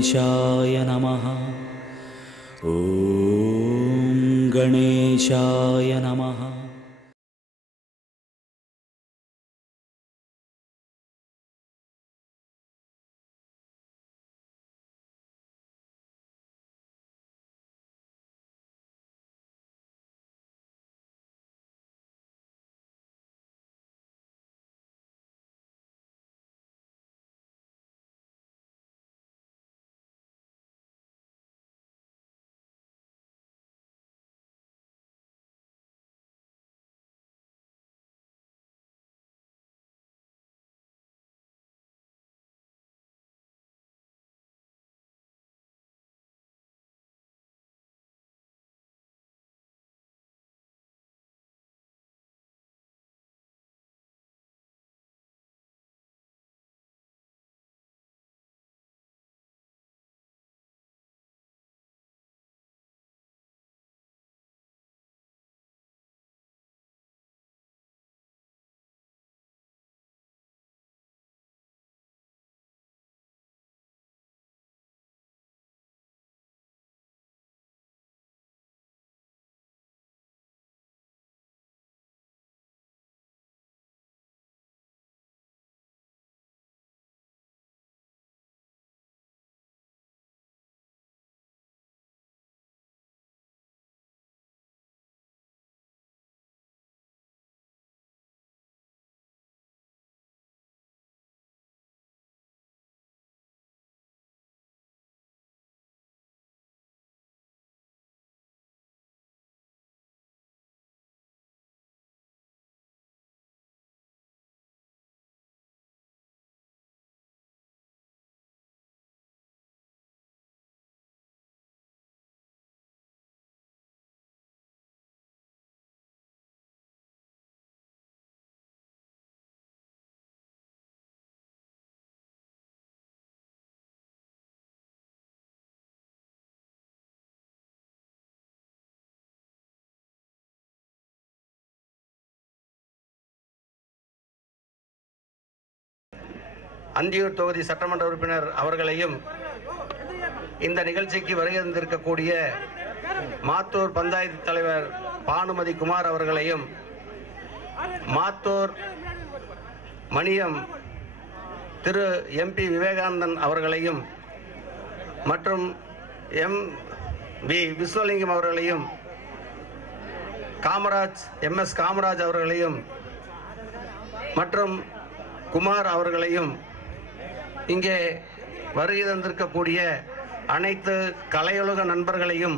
गणेशाय नमः। ॐ गणेशाय नमः। அந்தியூர் தொகுதி சட்டமன்ற உறுப்பினர் அவர்களையும், இந்த நிகழ்ச்சிக்கு வருகை தந்திருக்கக்கூடிய மாத்தூர் பஞ்சாயத்து தலைவர் பானுமதி குமார் அவர்களையும், மாத்தூர் மணியம் திரு எம்பி விவேகானந்தன் அவர்களையும் மற்றும் விஸ்வலிங்கம் அவர்களையும், காமராஜ் MS காமராஜ் அவர்களையும் மற்றும் குமார் அவர்களையும், இங்கே வருகை தந்திருக்கக்கூடிய அனைத்து கலையுலக நண்பர்களையும்,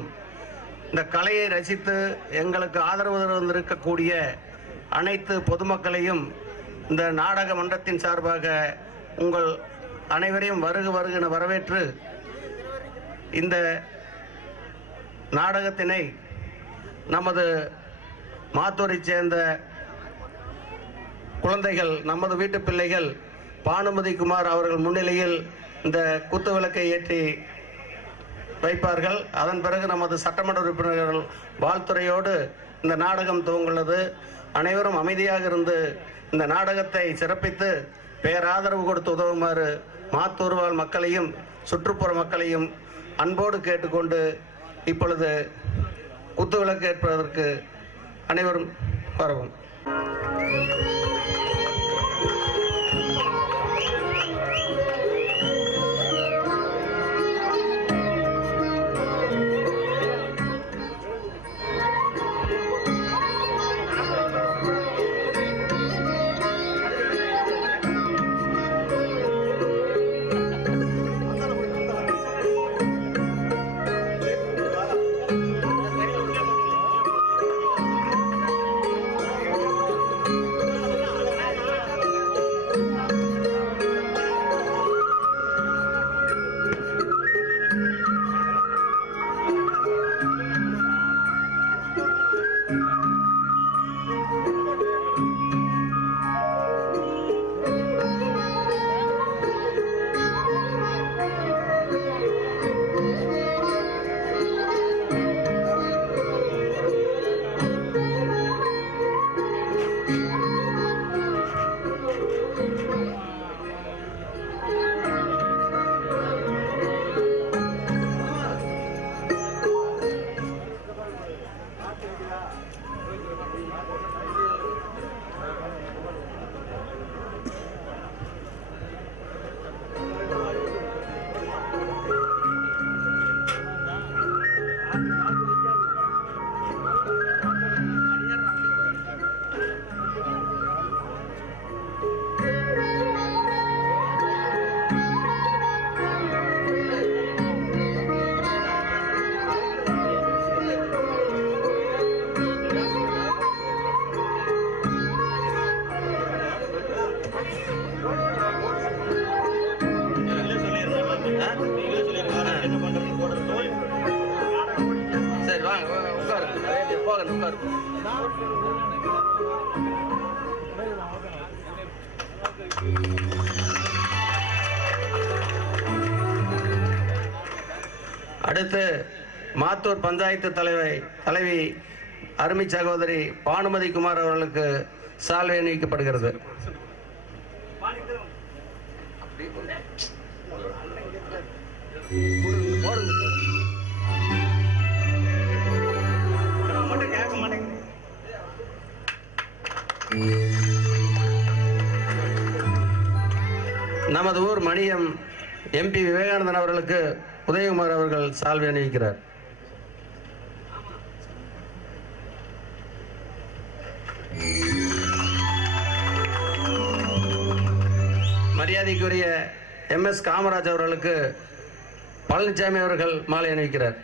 இந்த கலையை ரசித்து எங்களுக்கு ஆதரவு தந்திருக்கக்கூடிய அனைத்து பொதுமக்களையும் இந்த நாடக மன்றத்தின் சார்பாக உங்கள் அனைவரையும் வருக வரவேற்று இந்த நாடகத்தினை நமது மாத்தூரைச் சேர்ந்த குழந்தைகள், நமது வீட்டு பிள்ளைகள் பானுமதி குமார் அவர்கள் முன்னிலையில் இந்த குத்து விளக்கை ஏற்றி வைப்பார்கள். அதன் பிறகு நமது சட்டமன்ற உறுப்பினர்கள் வாழ்த்துறையோடு இந்த நாடகம் துவங்குள்ளது. அனைவரும் அமைதியாக இருந்து இந்த நாடகத்தை சிறப்பித்து பேராதரவு கொடுத்து உதவுமாறு மாத்தூர் வாழ் மக்களையும் சுற்றுப்புற மக்களையும் அன்போடு கேட்டுக்கொண்டு இப்பொழுது குத்து விளக்கு ஏற்பதற்கு அனைவரும் வரவும். மகன் உட்காரு. அடுத்து மாத்தூர் பஞ்சாயத்து தலைவி அருமை சகோதரி பானுமதி குமார் அவர்களுக்கு சால்வை அணிவிக்கப்படுகிறது. நமது ஊர் மணியம் MP விவேகானந்தன் அவர்களுக்கு உதயகுமார் அவர்கள் சால்வை அணிவிக்கிறார். மரியாதைக்குரிய MS காமராஜ் அவர்களுக்கு பழனிசாமி அவர்கள் மாலை அணிவிக்கிறார்.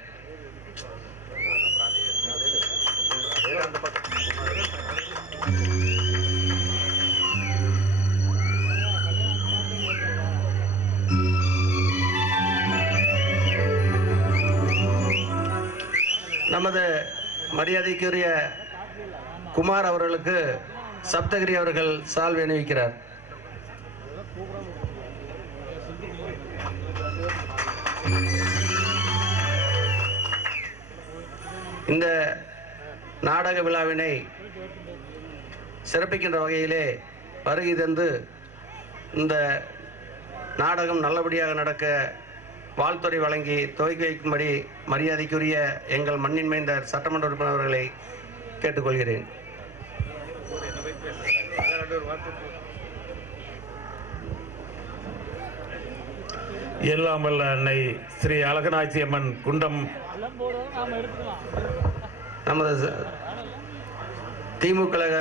நமது மரியாதைக்குரிய குமார் அவர்களுக்கு சப்தகிரி அவர்கள் சால்வை அணிவிக்கிறார். இந்த நாடக விழாவினை சிறப்பிக்கின்ற வகையிலே வருகை தந்து இந்த நாடகம் நல்லபடியாக நடக்க வாழ்த்துறை வழங்கி துவக்கி வைக்கும்படி மரியாதைக்குரிய எங்கள் மண்ணின் மைந்தர் சட்டமன்ற உறுப்பினர் அவர்களை கேட்டுக்கொள்கிறேன். எல்லாம் வல்ல அன்னை ஸ்ரீ அழகநாச்சி அம்மன் குண்டம் நமது திமுக கழக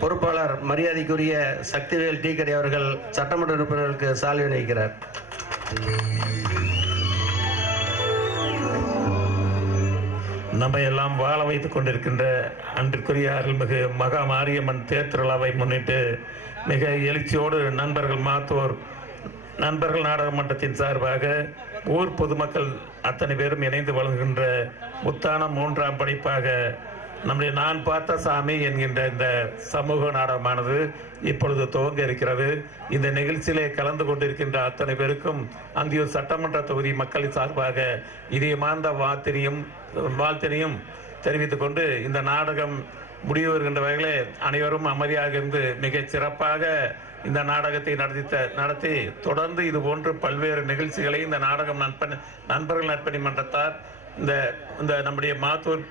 பொறுப்பாளர் மரியாதைக்குரிய சக்திவேல் டீக்கடை அவர்கள் சட்டமன்ற உறுப்பினர்களுக்கு சால்வை அணிவிக்கிறார். நம்மை எல்லாம் வாழ வைத்துக் கொண்டிருக்கின்ற அன்றிற்குரிய அருள்மிகு மகா மாரியம்மன் தேர் திருவிழாவை முன்னிட்டு மிக எழுச்சியோடு மாத்தூர் நண்பர்கள் நாடக மன்றத்தின் சார்பாக ஊர் பொதுமக்கள் அத்தனை பேரும் இணைந்து வழங்குகின்ற முத்தான 3ஆம் படைப்பாக நம்முடைய நான் பார்த்த சாமி என்கின்ற இந்த சமூக நாடகமானது இப்பொழுது துவங்க இருக்கிறது. இந்த நிகழ்ச்சியிலே கலந்து கொண்டிருக்கின்ற அத்தனை பேருக்கும் அந்தியூர் சட்டமன்ற தொகுதி மக்களின் சார்பாக இதயமார்ந்த வாழ்த்தினையும் தெரிவித்துக் கொண்டு இந்த நாடகம் முடிவு வருகின்ற வகையிலே அனைவரும் அமைதியாக இருந்து மிக சிறப்பாக இந்த நாடகத்தை நடத்தி தொடர்ந்து இது போன்று பல்வேறு நிகழ்ச்சிகளை இந்த நாடகம் நண்பர்கள் நற்பணி மன்றத்தார் இந்த நம்முடைய மாத்தூர்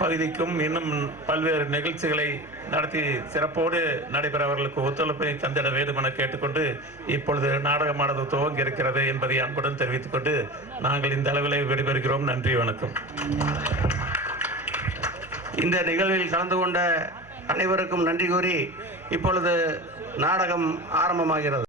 பகுதிக்கும் இன்னும் பல்வேறு நிகழ்ச்சிகளை நடத்தி சிறப்போடு நடைபெற அவர்களுக்கு ஒத்துழைப்பை தந்திட வேண்டும் என கேட்டுக்கொண்டு இப்பொழுது நாடகமானது துவங்கி இருக்கிறது என்பதை அன்புடன் தெரிவித்துக் கொண்டு நாங்கள் இந்த அளவில் விடைபெறுகிறோம். நன்றி, வணக்கம். இந்த நிகழ்வில் கலந்து கொண்ட அனைவருக்கும் நன்றி கூறி இப்பொழுது நாடகம் ஆரம்பமாகிறது.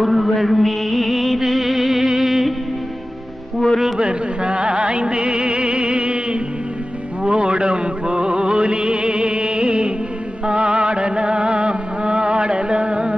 ஒருவர் மீது ஒருவர் சாய்ந்து ஓடம் போலே ஆடலாம் ஆடலாம்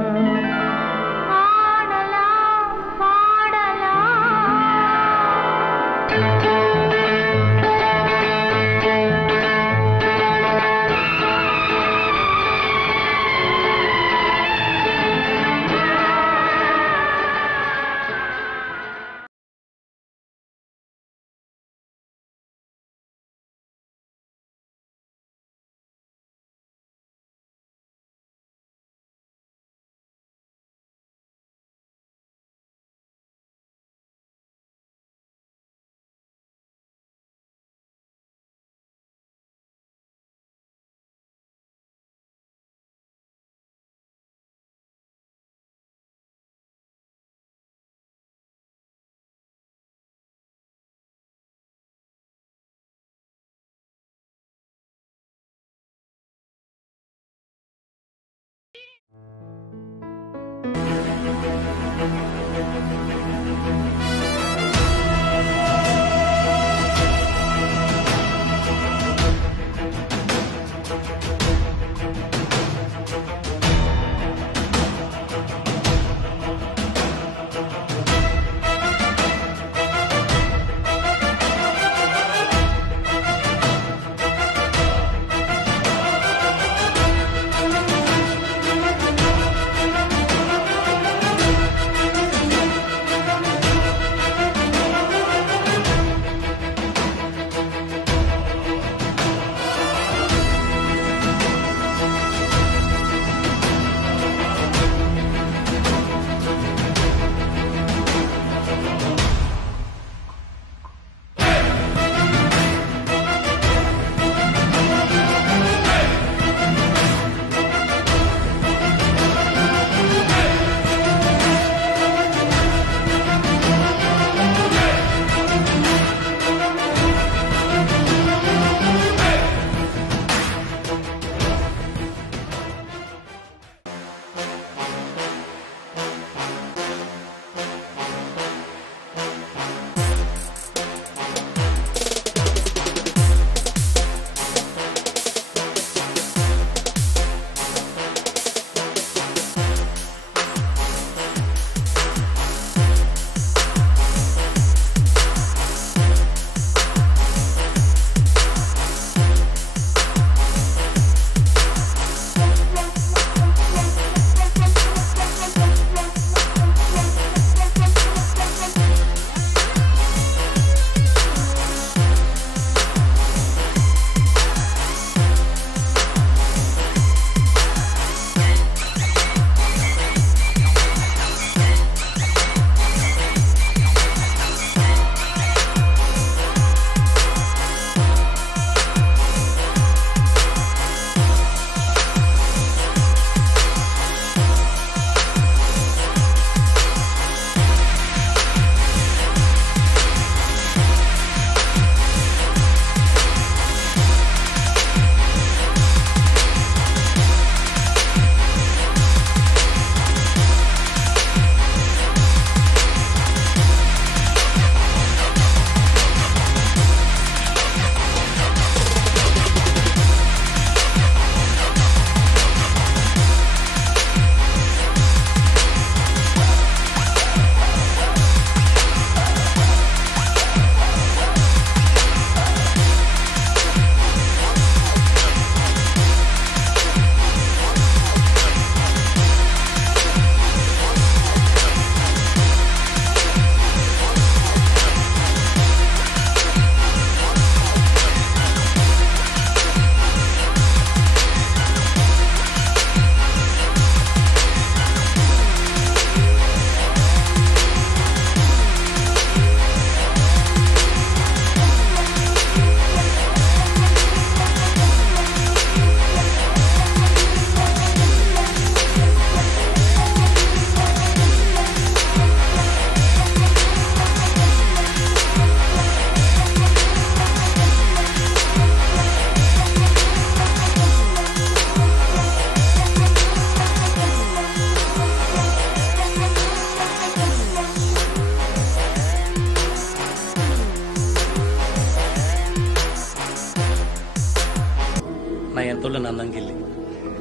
தொழில் நான் தான் கேள்வி.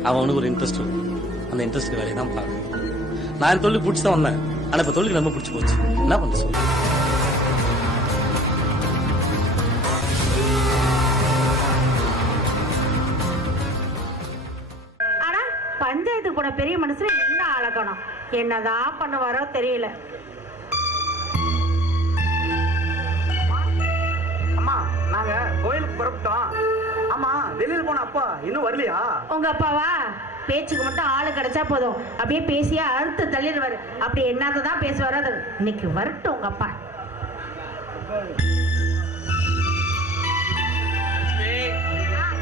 அவனுக்கு ஒரு இன்ட்ரெஸ்ட் இருக்கும், அந்த இன்ட்ரெஸ்ட் வேலையை தான் பார்க்கணும். நான் தொழில் பிடிச்சி தான் வந்தேன், ஆனால் இப்போ தொழில் ரொம்ப பிடிச்சி போச்சு. என்ன பண்ண சொல்லு? ஆனா பஞ்சாயத்து கூட பெரிய மனுஷன் என்ன அழகணும், என்னதான் பண்ணுவாரோ தெரியல. அம்மா, நாங்க கோயிலுக்கு புறப்பட்டோம். ஆமா, வெளியில போன அப்பா இன்னும் வரலையா? உங்க அப்பாவா? பேச்சுக்கு மட்டும் ஆளு கிடைச்சா போதும், அப்படியே பேசியா அறுத்து தள்ளிடுவாரு. அப்படி என்னதான் பேசுவாரோ அது. இன்னைக்கு வரட்டும் உங்க அப்பா.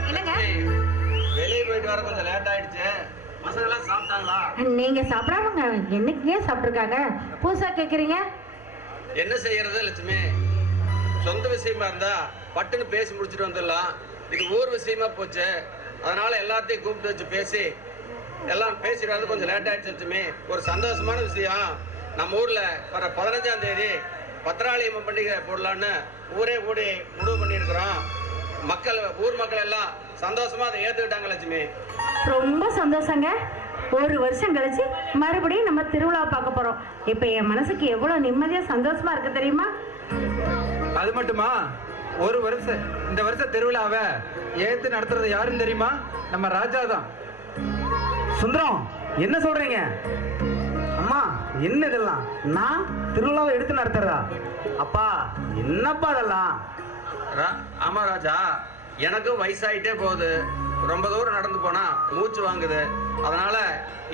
என்னங்க, வெளியே போயிட்டு வர கொஞ்சம் லேட் ஆயிடுச்சு. பசங்க எல்லாம் சாப்பிட்டாங்களா? நீங்க சாப்பிடாமங்க என்னைக்கே சாப்பிட்டுருக்காங்க, புதுசா கேக்குறீங்க? என்ன செய்யறது லட்சுமி, சொந்த விஷயமா இருந்தா பட்டுன்னு பேசி முடிச்சுட்டு வந்துடலாம். இது ஊர் விஷயமா போச்சு, அதனால எல்லாத்தையும் கூப்பிட்டு வச்சு பேசி எல்லாம் பேசிட்டு வந்து கொஞ்சம் லேட் ஆயிடுச்சு லட்சுமி. ஒரு சந்தோஷமான விஷயம், நம்ம ஊர்ல வர 15ஆம் தேதி பத்திராளியம்மன் பண்டிகை போடலான்னு ஊரே கூடி முடிவு பண்ணியிருக்கிறோம். ஊர் மக்கள் எல்லாம் சந்தோஷமா அதை ஏத்துக்கிட்டாங்க லட்சுமி. ரொம்ப சந்தோஷங்க. ஒரு வருஷம் கழிச்சு மறுபடியும் நம்ம திருவிழா பார்க்க போறோம். இப்ப என் மனசுக்கு எவ்வளவு நிம்மதியா சந்தோஷமா இருக்கு தெரியுமா? அது மட்டுமா, ஒரு வருஷம் இந்த வருஷம் திருவிழாவை ஏத்து நடத்துறது யாருன்னு தெரியுமா? நம்ம ராஜா தான். சுந்தரம், என்ன சொல்றீங்க? அம்மா, என்ன இதெல்லாம்? நான் திருவிழாவை எடுத்து நடத்துறதா? அப்பா, என்னப்பா அதெல்லாம்? ஆமா ராஜா, எனக்கும் வயசாயிட்டே போகுது. ரொம்ப தூரம் நடந்து போனா மூச்சு வாங்குது. அதனால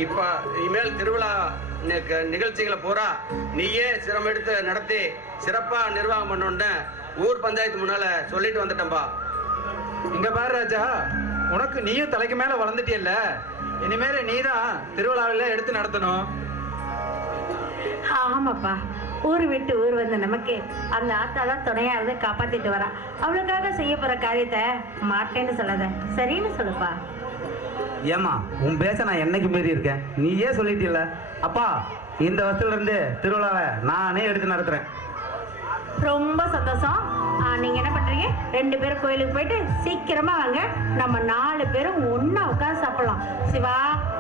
இப்ப இனிமேல் திருவிழா நிகழ்ச்சிகளை பூரா நீயே சிரமம் எடுத்து நடத்தி சிறப்பா நிர்வாகம் பண்ணணும்னு ஊர் பஞ்சாயத்து முன்னால சொல்லிட்டு வந்துட்டேன்பா. இங்க பாரு ராஜா, உனக்கு நீயும் தலைக்கு மேல வளர்ந்துட்டியல்ல, இனிமேல நீதான் திருவிழாவில எடுத்து நடத்தணும். ஆமாப்பா, ஊர் விட்டு ஊர் வந்த நமக்கு அந்த ஆத்தாதான் துணையா இருந்து காப்பாத்திட்டு வரா. அவளுக்காக செய்ய போற காரியத்தை மாட்டேன்னு சொல்லாத, சரின்னு சொல்லுப்பா. ஏமா, உன் பேச நான் என்னைக்கு மீறி இருக்கேன்? நீயே சொல்லிட்டியல்ல. அப்பா, இந்த வருஷத்துல இருந்து திருவிழாவை நானே எடுத்து நடத்துறேன். ரொம்ப சந்தோஷம். நீங்க என்ன பண்றீங்க? 2 பேரும் கோயிலுக்கு போயிட்டு சீக்கிரமா வாங்க. நம்ம 4 பேரும் ஒன்னா உட்காந்து சாப்பிடலாம். சிவா,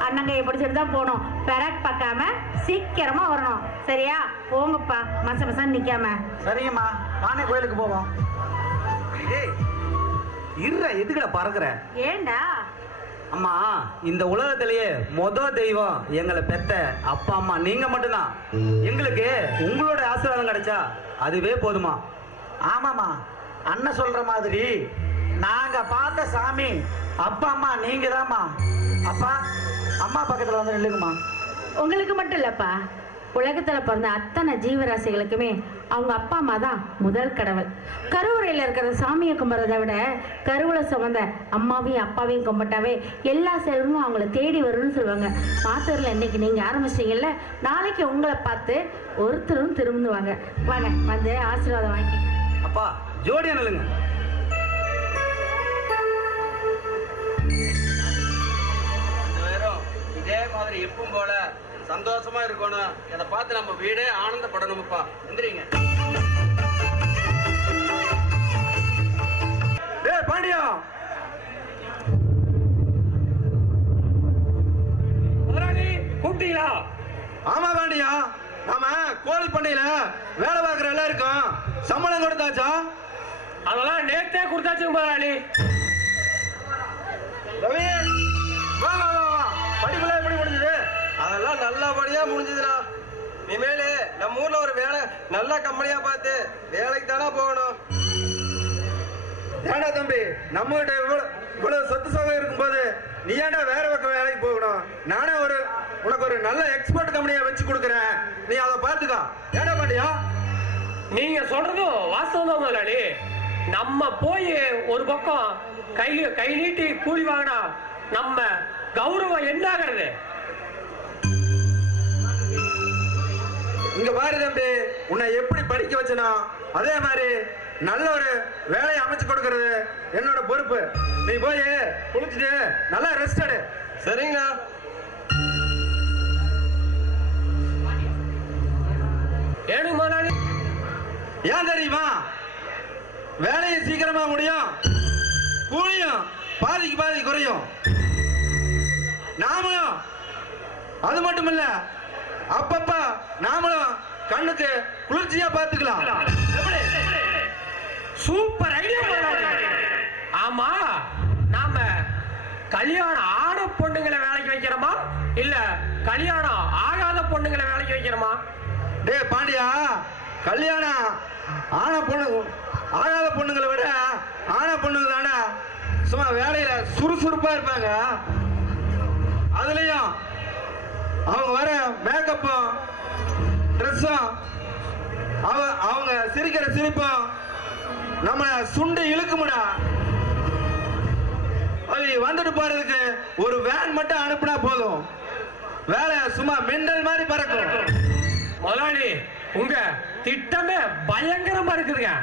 அண்ணங்கையை பிடிச்சிட்டு தான் போகணும். பெராக் பார்க்காம சீக்கிரமா வரணும், சரியா? போங்கப்பா, மசம் நிக்காம. சரிங்கம்மா, நானே கோயிலுக்கு போவோம். இருற, எதுக்குடா பறக்குற? ஏண்டா? அம்மா, இந்த உலகத்திலேயே தெய்வம் எங்களை பெத்த அப்பா அம்மா நீங்க மட்டும்தான். எங்களுக்கு உங்களோட ஆசீர்வாதம் கிடைச்சா அதுவே போதுமா? ஆமாமா, அண்ணன் சொல்ற மாதிரி நாங்க பார்த்த சாமி அப்பா அம்மா நீங்க தான்மா. அப்பா, அம்மா பக்கத்துல வந்து நில்லுங்கம்மா. உங்களுக்கு மட்டும் இல்லப்பா, உலகத்துல பிறந்த அத்தனை ஜீவராசிகளுக்குமே அவங்க அப்பா அம்மா தான் முதல் கடவுள். கருவறையில இருக்கிற சாமியை கும்பிட்றதை விட கருவுல சுமந்த அம்மாவையும் அப்பாவையும் கும்பிட்டாவே எல்லா செல்வமும் அவங்கள தேடி வரும்னு சொல்லுவாங்க. மாத்தூர்ல இன்னைக்கு நீங்க ஆரம்பிச்சிட்டீங்கல்ல, நாளைக்கு உங்களை பார்த்து ஒருத்தரும் திரும்புவாங்க. வாங்க, வந்து ஆசீர்வாதம் வாங்கி. அப்பா, ஜோடியா நில்லுங்க. இதே மாதிரி எப்பவும் போல சந்தோஷமா இருக்கணும். இதை பார்த்து நம்ம வீடே ஆனந்தப்படணும்ப்பா. எந்திரிங்க. பாண்டியா, கூப்பிட்டீங்களா? ஆமா பாண்டியா, நாம கோழி பண்ணையில வேலை பார்க்கிற எல்லாருக்கும் சம்பளம் கொடுத்தாச்சா? அதெல்லாம் நேத்தே கொடுத்தாச்சு முதலாளி. ரவி, வா வா வா வா. படிப்புலாம் எப்படி முடிஞ்சது? அதெல்லாம் நல்லபடியா முடிஞ்சதுடா. இனிமேலு நம்ம ஊர்ல ஒரு வேலை நல்ல கம்பெனியா பார்த்து வேலைக்கு தானே போகணும். ஏண்டா தம்பி, நம்ம கிட்ட இவ்வளவு சொத்து சுகம் இருக்கும்போது நீ ஏன்டா வேற பக்கம் வேலைக்கு போகணும்? நானே உனக்கு ஒரு நல்ல எக்ஸ்போர்ட் கம்பெனியா வச்சு கொடுக்குறேன், நீ அதை பார்த்துக்கா. ஏண்டா பாண்டியா? நீங்க சொல்றதும் வாஸ்தவம் தான் முதலாளி. நம்ம போய் ஒரு பக்கம் கை நீட்டி கூலி வாங்கினா நம்ம கௌரவம் என்ன ஆகிறது? இங்க பாரு தம்பி, உன்னை எப்படி படிக்க வச்சனோ அதே மாதிரி நல்ல ஒரு வேலையை அமைச்சு கொடுக்கறது என்னோட பொறுப்பு. நீ போய் குளிச்சுட்டு நல்லா ரெஸ்ட் எடு. சரிங்கண்ணா. ஏழு முதலாளி, ஏன் தெரியுமா? வேலையை சீக்கிரமா முடியும், கூலியும் பாதிக்கு பாதி குறையும். நாமளும் அது மட்டும் இல்ல, அப்பப்ப நாமளும் கண்ணுக்கு குளிர்ச்சியா பார்த்துக்கலாம். Super idea. ஆமா, நாம கல்யாணம் ஆன பொண்ணுங்களை வேலைக்கு வைக்கிறோமா இல்ல கல்யாணம் ஆகாத பொண்ணுங்களை வேலைக்கு வைக்கிறோமா? டே பாண்டியா, கல்யாணம் ஆன பொண்ணு ஆகாத பொண்ணுங்களை விட ஆன பொண்ணுங்களான சும்மா வேலையில சுறுசுறுப்பா இருப்பாங்க. அதுலயும் அவங்க வர மேக்கப்பும் ட்ரெஸ்ஸும் அவங்க சிரிக்கிற சிரிப்பும் நம்ம சுண்டு இழுக்குமுடா. வந்துட்டு போறதுக்கு ஒரு வேன் மட்டும் அனுப்புனா போதும், வேலை சும்மா மெண்டல் மாதிரி பறக்கும். முதலாளி, உங்க திட்டமே பயங்கரமா இருக்குதுங்க.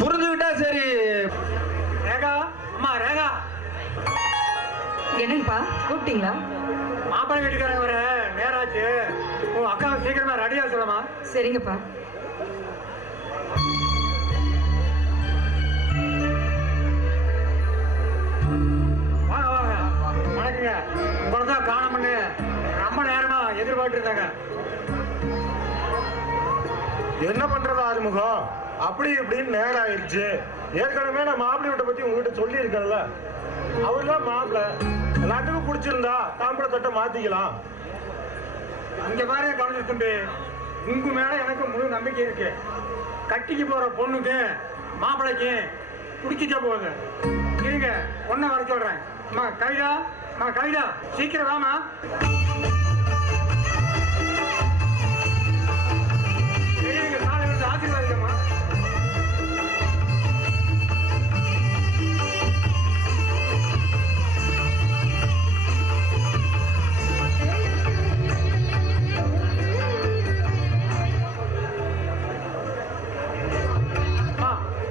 புரிஞ்சுக்கிட்டா சரி. ரேகா, அம்மா ரேகா. என்னங்கப்பா கூப்பிட்டீங்களா? மாப்பிள்ளை வீட்டுக்காரங்க வர நேராச்சு, உன் அக்காவை சீக்கிரமா ரெடியா சொல்லமா? சரிங்கப்பா. வாங்க வாங்க. வணக்கங்க. உங்களை தான் காணோம்னு ரொம்ப நேரமா எதிர்பார்த்து இருந்தாங்க. என்ன பண்றது ஆறுமுகம், அப்படி இப்படின்னு நேரம் ஆயிடுச்சு. ஏற்கனவே நான் மாப்பிள்ளை வீட்டை பத்தி உங்ககிட்ட சொல்லி இருக்கேன்ல. அவர்தான் மாப்பிள்ளை, எல்லாத்துக்கும் பிடிச்சிருந்தா தாம்பளை தட்டை மாத்திக்கலாம். இங்க பாருங்க கவனிச்சு தம்பி, உங்க மேல எனக்கு முழு நம்பிக்கை இருக்கு. கட்டிக்கு போற பொண்ணுக்கு மாப்பிள்ளைக்கு பிடிச்சிட்டே போகுது. இருங்க, ஒன்ன வர சொல்றேன். அம்மா கவிதா, அம்மா கவிதா, சீக்கிரம் வாமா. ஆசீர்வாதிக்கம்மா.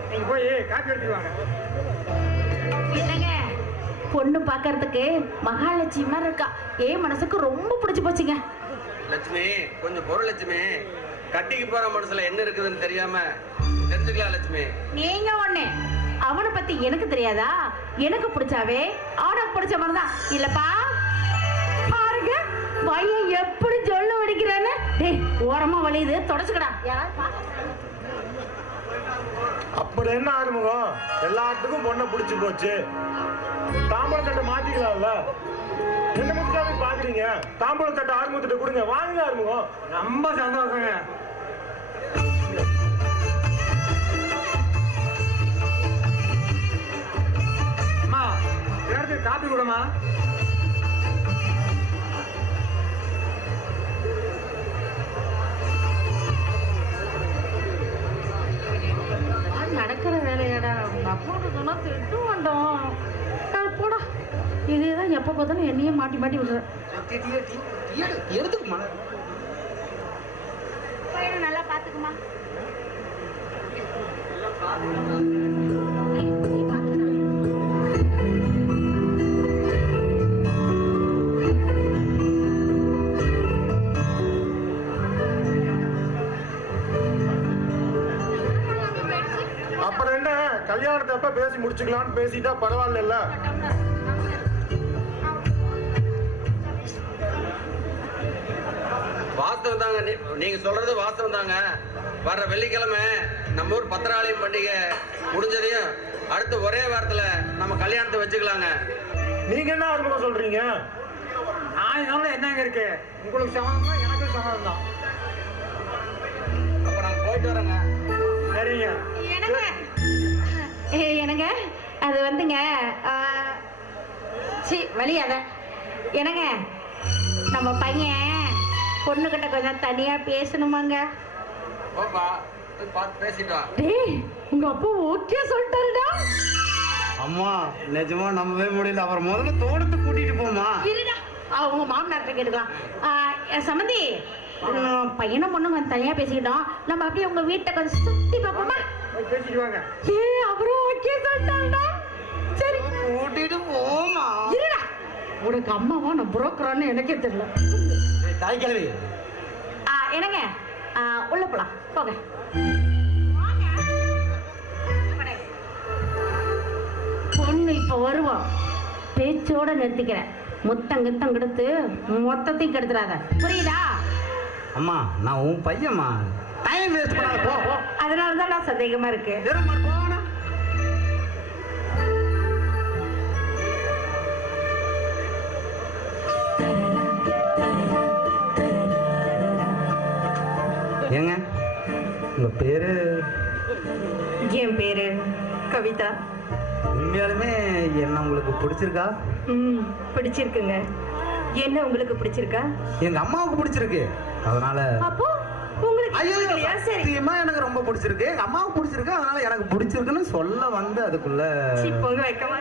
நீங்க போய் காப்பி எடுத்துக்குவாங்க. என்னங்க, பொண்ணு பாக்குறதுக்கு மகாலட்சுமி மாதிரி இருக்கா. ஏன் மனசுக்கு ரொம்ப பிடிச்சு போச்சுங்க. லட்சுமி, கொஞ்சம் பொருள் லட்சுமி. கட்டிக்கு போற மனசுல என்ன இருக்குதுன்னு தெரியாம தெரிஞ்சுக்கலாம் லட்சுமி. நீங்க ஒண்ணு, அவனை பத்தி எனக்கு தெரியாதா? எனக்கு பிடிச்சாவே அவனுக்கு பிடிச்ச மாதிரிதான் இல்லப்பா. பாருங்க பையன் எப்படி சொல்ல வடிக்கிறான்னு. டேய், ஓரமா வலியுது, தொடச்சுக்கடா. அப்படி என்ன ஆறுமுகம், எல்லாத்துக்கும் பொண்ணை பிடிச்சு போச்சு, தாம்பளை தட்டை மாத்திக்கலாம்ல. என்ன முடிச்சாவே பாக்குறீங்க, தாம்பளை தட்டை ஆறுமுகத்திட்ட கொடுங்க. வாங்க ஆறுமுகம். ரொம்ப சந்தோஷங்க. அம்மா, நேரத்துக்கு காப்பி கொடுமா. நடக்கிற வேலையாடா, உங்க அப்பாவோட சொன்னா திட்டு வந்தோம். போடா, இதுதான் எப்ப பார்த்தாலும் என்னையே மாட்டி மாட்டி விடுற. எடுத்துக்குமா, நல்லா பாத்துக்குமா. அப்புறம் என்ன, கல்யாணத்தை எப்ப பேசி முடிச்சுக்கலாம்னு பேசிட்டா பரவாயில்ல. வாஸ்தவம் தாங்க, நீங்க சொல்றது வாஸ்தவம் தாங்க. வர்ற வெள்ளிக்கிழமை நம்ம ஊர் பத்திராலயம் பண்டிகை முடிஞ்சதையும் அடுத்து ஒரே வாரத்துல நம்ம கல்யாணத்தை வச்சுக்கலாங்க. நீங்க என்ன ஆறுமுகம் சொல்றீங்க? நான் என்னங்க இருக்கு, உங்களுக்கு சம்மதம் தான், எனக்கு சம்மதம் தான். அப்ப நாங்க போயிட்டு வரோங்க. சரிங்க. என்னங்க அது வந்துங்க, வழியாத என்னங்க, நம்ம பையன் பொண்ணுகிட்ட கொஞ்சம் தனியா பேசணுமாங்க. போப்பா, போய் பார்த்து பேசிட்டு வா. டேய், உங்க அப்பா ஓகே சொல்லிட்டாருடா. அம்மா நிஜமா நம்பவே முடியல. அவர் முதல்ல தோட்டத்தை கூட்டிட்டு போமா. இருடா, அவங்க மாமனார்ட்ட கேட்டுக்கலாம். சமந்தி, பையனும் பொண்ணும் கொஞ்சம் தனியா பேசிக்கிட்டோம். நம்ம அப்படியே உங்க வீட்டை கொஞ்சம் சுத்தி பார்ப்போமா? பேசிட்டு வாங்க. அவரும் ஓகே சொல்லிட்டாருடா. சரி, கூட்டிட்டு போமா. இருடா, உனக்கு அம்மாவா நான் புரோக்கரான்னு எனக்கே தெரியல. தாய் கிழவி. என்னங்க, உள்ள போலாம், போங்க. வருவான். பேச்சோட நிறுத்திக்கிறேன். முத்தம் கித்தம் கெடுத்து மொத்தத்தையும் கெடுத்துறாத, புரியுதா? அம்மா நான் உன் பையம்மா, டைம் வேஸ்ட் பண்ணாத போ போ. அதனாலதான் நான் சந்தேகமா இருக்கு. போனா ஏங்க உங்க பேரு? என் பேரு கவிதா. உண்மையாலுமே என்ன உங்களுக்கு பிடிச்சிருக்கா? பிடிச்சிருக்குங்க. என்ன உங்களுக்கு பிடிச்சிருக்கா? எங்க அம்மாவுக்கு பிடிச்சிருக்கு, அதனால. அப்போ உங்களுக்கு ஐயோ பிடிக்கலையா? சரி, சத்தியமா எனக்கு ரொம்ப பிடிச்சிருக்கு, எங்க அம்மாவுக்கு பிடிச்சிருக்கு, அதனால எனக்கு பிடிச்சிருக்குன்னு சொல்ல வந்து அதுக்குள்ள போங்க வைக்கமா.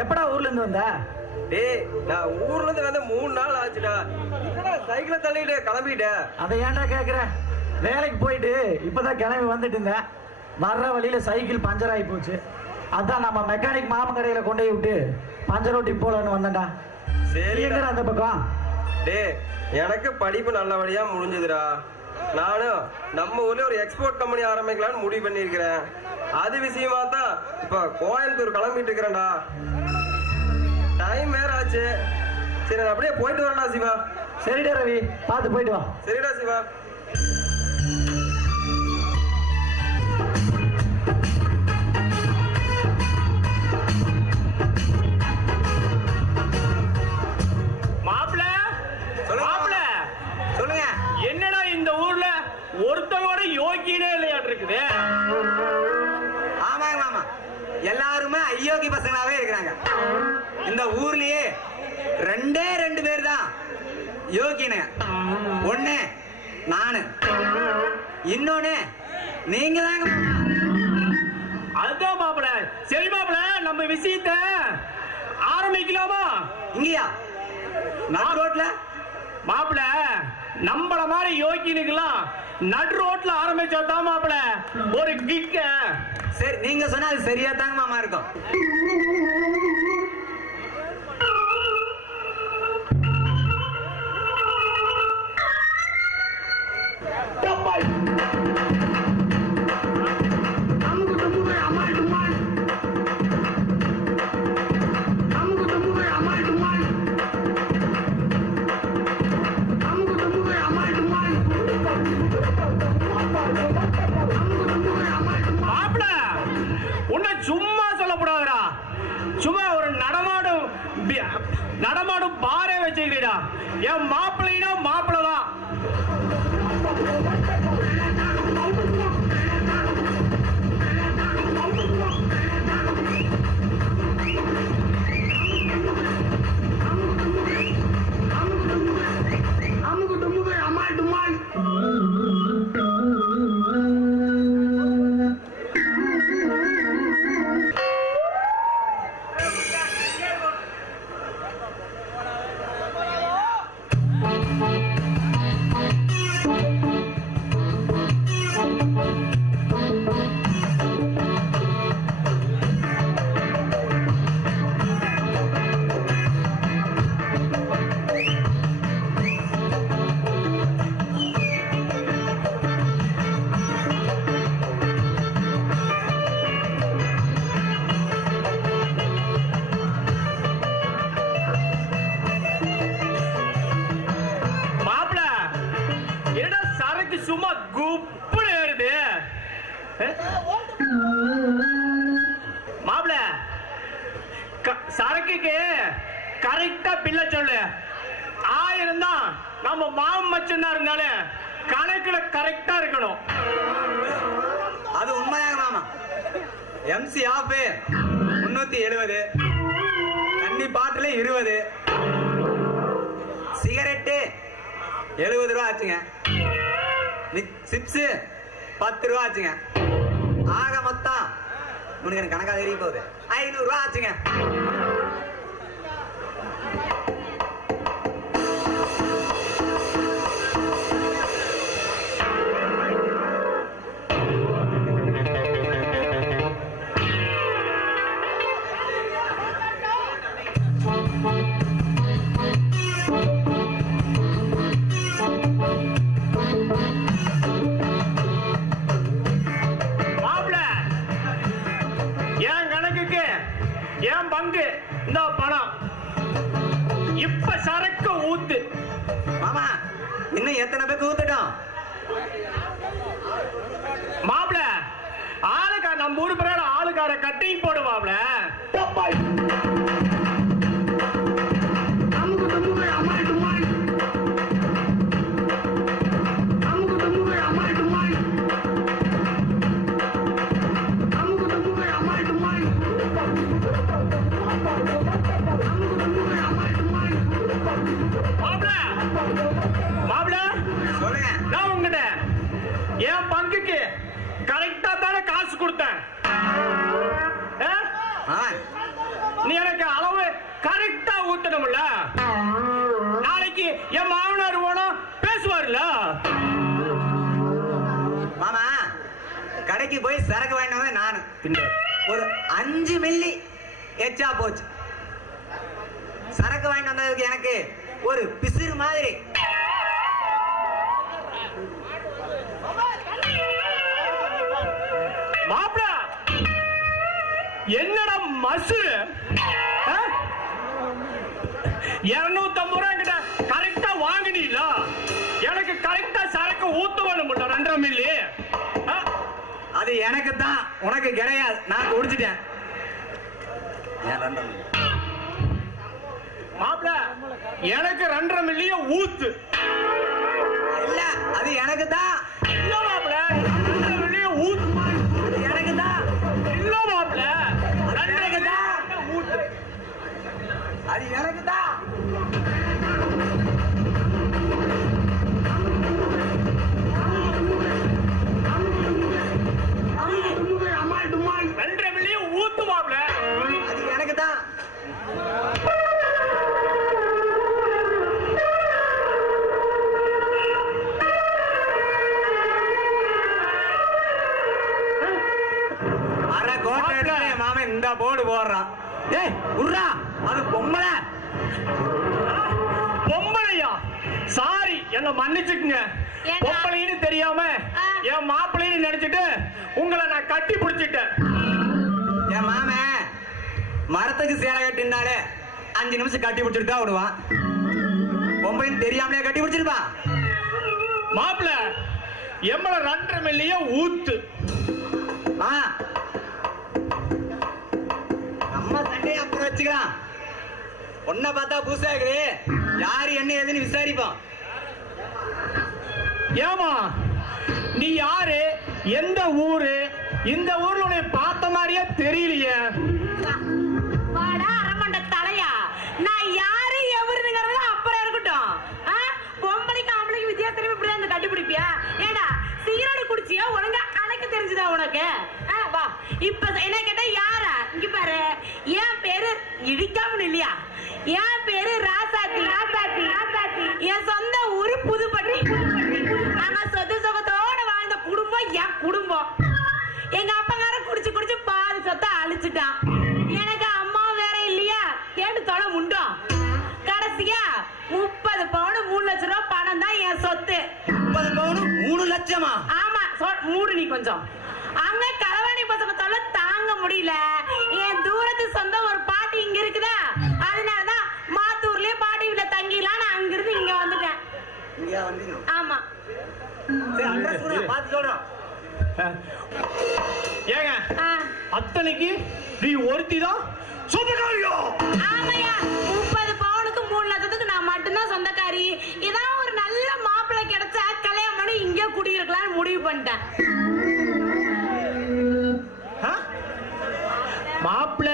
எப்படா ஊர்ல இருந்து வந்த? டேய் நான் ஊர்ல இருந்து வந்து 3 நாள் ஆச்சுடா. என்னடா சைக்கிளை தள்ளிட்டு கிளம்பிட்டேன்? அதை ஏன்டா கேக்குற? வேலைக்கு போயிட்டு இப்பதான் கிளம்பி வந்துட்டு இருந்தேன். வர்ற வழியில சைக்கிள் பஞ்சர் ஆகி போச்சு. அதான் நம்ம மெக்கானிக் மாமன் கடையில கொண்டு போய் விட்டு பஞ்சர் ஓட்டி போலன்னு வந்தேன்டா. சரி எங்கடா அந்த பக்கம்? டேய் எனக்கு படிப்பு நல்லபடியா முடிஞ்சதுடா. நானும் நம்ம ஊர்ல ஒரு எக்ஸ்போர்ட் கம்பெனி ஆரம்பிக்கலாம்னு முடிவு பண்ணியிருக்கிறேன். அது விஷயமா தான் இப்ப கோயம்புத்தூர் கிளம்பிட்டு இருக்கிறேன்டா. டைம் வேற ஆச்சு. சரி நான் அப்படியே போயிட்டு வரேன்டா சிவா. சரிடா ரவி, பார்த்து போயிட்டு வா. சரிடா சிவா. சொல்லுங்க. என்னடா இந்த ஊர்ல ஒருத்தரோட யோகியனே இல்லையாட்டு இருக்குது? ஆமாங்க மாமா, எல்லாருமே அயோக்கி பசங்களாவே இருக்கிறாங்க. இந்த ஊர்லயே 2 பேர் தான் யோகினு. ஒண்ணு நானு, இன்னொன்னு நீங்க தாங்க. அதுதான் மாப்பிள. சரி மாப்பிள, நம்ம விஷயத்த ஆரம்பிக்கலாமா? இங்கயா நான் ரோட்ல? மாப்பிள நம்மள மாதிரி யோகினுக்கெல்லாம் நடு ரோட்ல ஆரம்பிச்சாதான் மாப்பிள ஒரு கிக்க. சரி நீங்க சொன்னா அது சரியா தாங்க மாமா இருக்கும். சும்மா சொல்லக்கூடாதுடா. சும்மா ஒரு நடமாடும் பாரே வச்சுக்கிட்டா. என் மாப்பிள்ளைனா மாப்பிள்ள தான். சும்மா குப்புன்னு ஏறுது. மாப்பிள சரக்குக்கு கரெக்டா பில்ல சொல்லு. 1000 தான் நம்ம மாமன் மச்சனா இருந்தாலும் கணக்குல கரெக்டா இருக்கணும். அது உண்மையாக மாமா. MC ஆஃப் 370, தண்ணி பாட்டில் 20, சிகரெட்டு 70 ரூபா ஆச்சுங்க. சிப்ஸ் 10 ரூபா ஆச்சுங்க. ஆக மொத்தம் உனக்கு எனக்கு கணக்காக தெரிய போகுது 500 ரூபா ஆச்சுங்க. என் பங்கு இந்த பணம். இப்ப சரக்கு ஊத்து மாமா. இன்னும் எத்தனை பேருக்கு ஊத்துட்டோம் மாப்பிள? ஆளுக்கார நம்ம ஊரு பேரோட ஆளுக்கார கட்டிங் போடு மாப்பிள. நான் உங்ககிட்ட என் பங்குக்கு கரெக்டா தானே காசு கொடுத்தேன். நீ எனக்கு மாத்தணும்ல. நாளைக்கு என் மாமனார் போனா பேசுவார்ல. மாமா கடைக்கு போய் சரக்கு வாங்கிட்டு வந்தேன் நானு. ஒரு 5 மில்லி எச்சா போச்சு. சரக்கு வாங்கிட்டு வந்ததுக்கு எனக்கு ஒரு பிசிறு மாதிரி. மாப்பிள என்னடா மசு 250 ரூபாய் கிட்ட கரெக்டா வாங்கினீல. எனக்கு கரெக்டா சரக்கு ஊத்துவணும் 2.5 மில்லி. அது எனக்கு தான், உனக்கு கிடையாது. நான் குடிச்சிட்டேன். மாப்பிள எனக்கு 2.5 மில்லிய ஊத்து. இல்ல அது எனக்கு தான். இல்ல மாப்பிள 2.5 மில்லிய ஊத்து. அது எனக்கு தான். இல்ல மாப்பிள 2 தான் ஊத்து. அது எனக்கு தான். ஊத்து மாப்பிள. அது எனக்கு தான். மாமன் இந்த போர்டு போடுறான். ஏய் உர்ரா, அது பொம்பளை. பொம்பளையா? சாரி, என்ன மன்னிச்சுக்குங்க. பொம்பளைன்னு தெரியாம என் மாப்பிள்ளைன்னு நினைச்சிட்டு உங்களை நான் கட்டி பிடிச்சிட்டேன். என் மாமன் மரத்துக்கு சேலை கட்டினாலே 5 நிமிஷம் கட்டி பிடிச்சிட்டு தான் விடுவான். பொம்பளைன்னு தெரியாமலே கட்டி பிடிச்சிருப்பான். மாப்பிள்ள எம்மள 2.5 மில்லிய ஊத்து. நம்ம சண்டையை அப்புறம் வச்சுக்கலாம். ஒன்ன பார்த்தா பூசா இருக்குது. யாரு என்ன ஏதுன்னு விசாரிப்போம். ஏமா நீ யாரு, எந்த ஊரு? இந்த ஊர்ல உன்னை பார்த்த மாதிரியே தெரியலையே. வாடா அரமண்ட தலையா, நான் யாரு எவருங்கிறத அப்புறம் இருக்கட்டும். பொம்பளைக்கு ஆம்பளைக்கு வித்தியாசம் இப்படிதான் இந்த கண்டுபிடிப்பியா? ஏடா சீரடு குடிச்சியா? ஒழுங்கா கணக்கு தெரிஞ்சுதா உனக்கு? வா இப்ப என்ன கேட்டா யாரா? இங்க பாரு, என் பேரு இடிக்காம இல்லையா? என் பேரு ராசாத்தி. ராசாத்தி ராசாத்தி. என் சொந்த ஊரு புதுப்பட்டி. நாங்க சொத்து சொகத்தோட வாழ்ந்த குடும்பம் என் குடும்பம். எங்க அப்பங்கார குடிச்சு குடிச்சு பாதி சொத்தை அழிச்சுட்டான். எனக்கு அம்மா வேற இல்லையா? கேட்டு தொலை முண்டோம். கடைசியா 30 பவுன் 3 லட்சம் ரூபாய் பணம் தான் என் சொத்து. 30 பவுன் 3 லட்சமா? ஆமா, மூடு நீ கொஞ்சம். அங்க களவாணி பசங்க தொலை தாங்க முடியல. என் தூரத்து சொந்தம் ஒரு பாட்டி இங்க இருக்குதா, அதனாலதான் மாத்தூர்லயே பாட்டி வீட்டுல தங்கிலாம் நான் அங்கிருந்து இங்க வந்துட்டேன். ஆமா பார்த்து சொல்றோம். ஏங்க அத்தனைக்கு நீ ஒருத்தி தான் சொந்தக்காரியோ? ஆமையா, 30 பவுனுக்கு 3 லட்சத்துக்கு நான் மட்டும்தான் சொந்தக்காரி. இதான் ஒரு நல்ல மாப்பிள்ளை கிடைச்சா கல்யாணம் பண்ணி இங்க குடியிருக்கலாம்னு முடிவு பண்ணிட்டேன். மாப்பிள்ள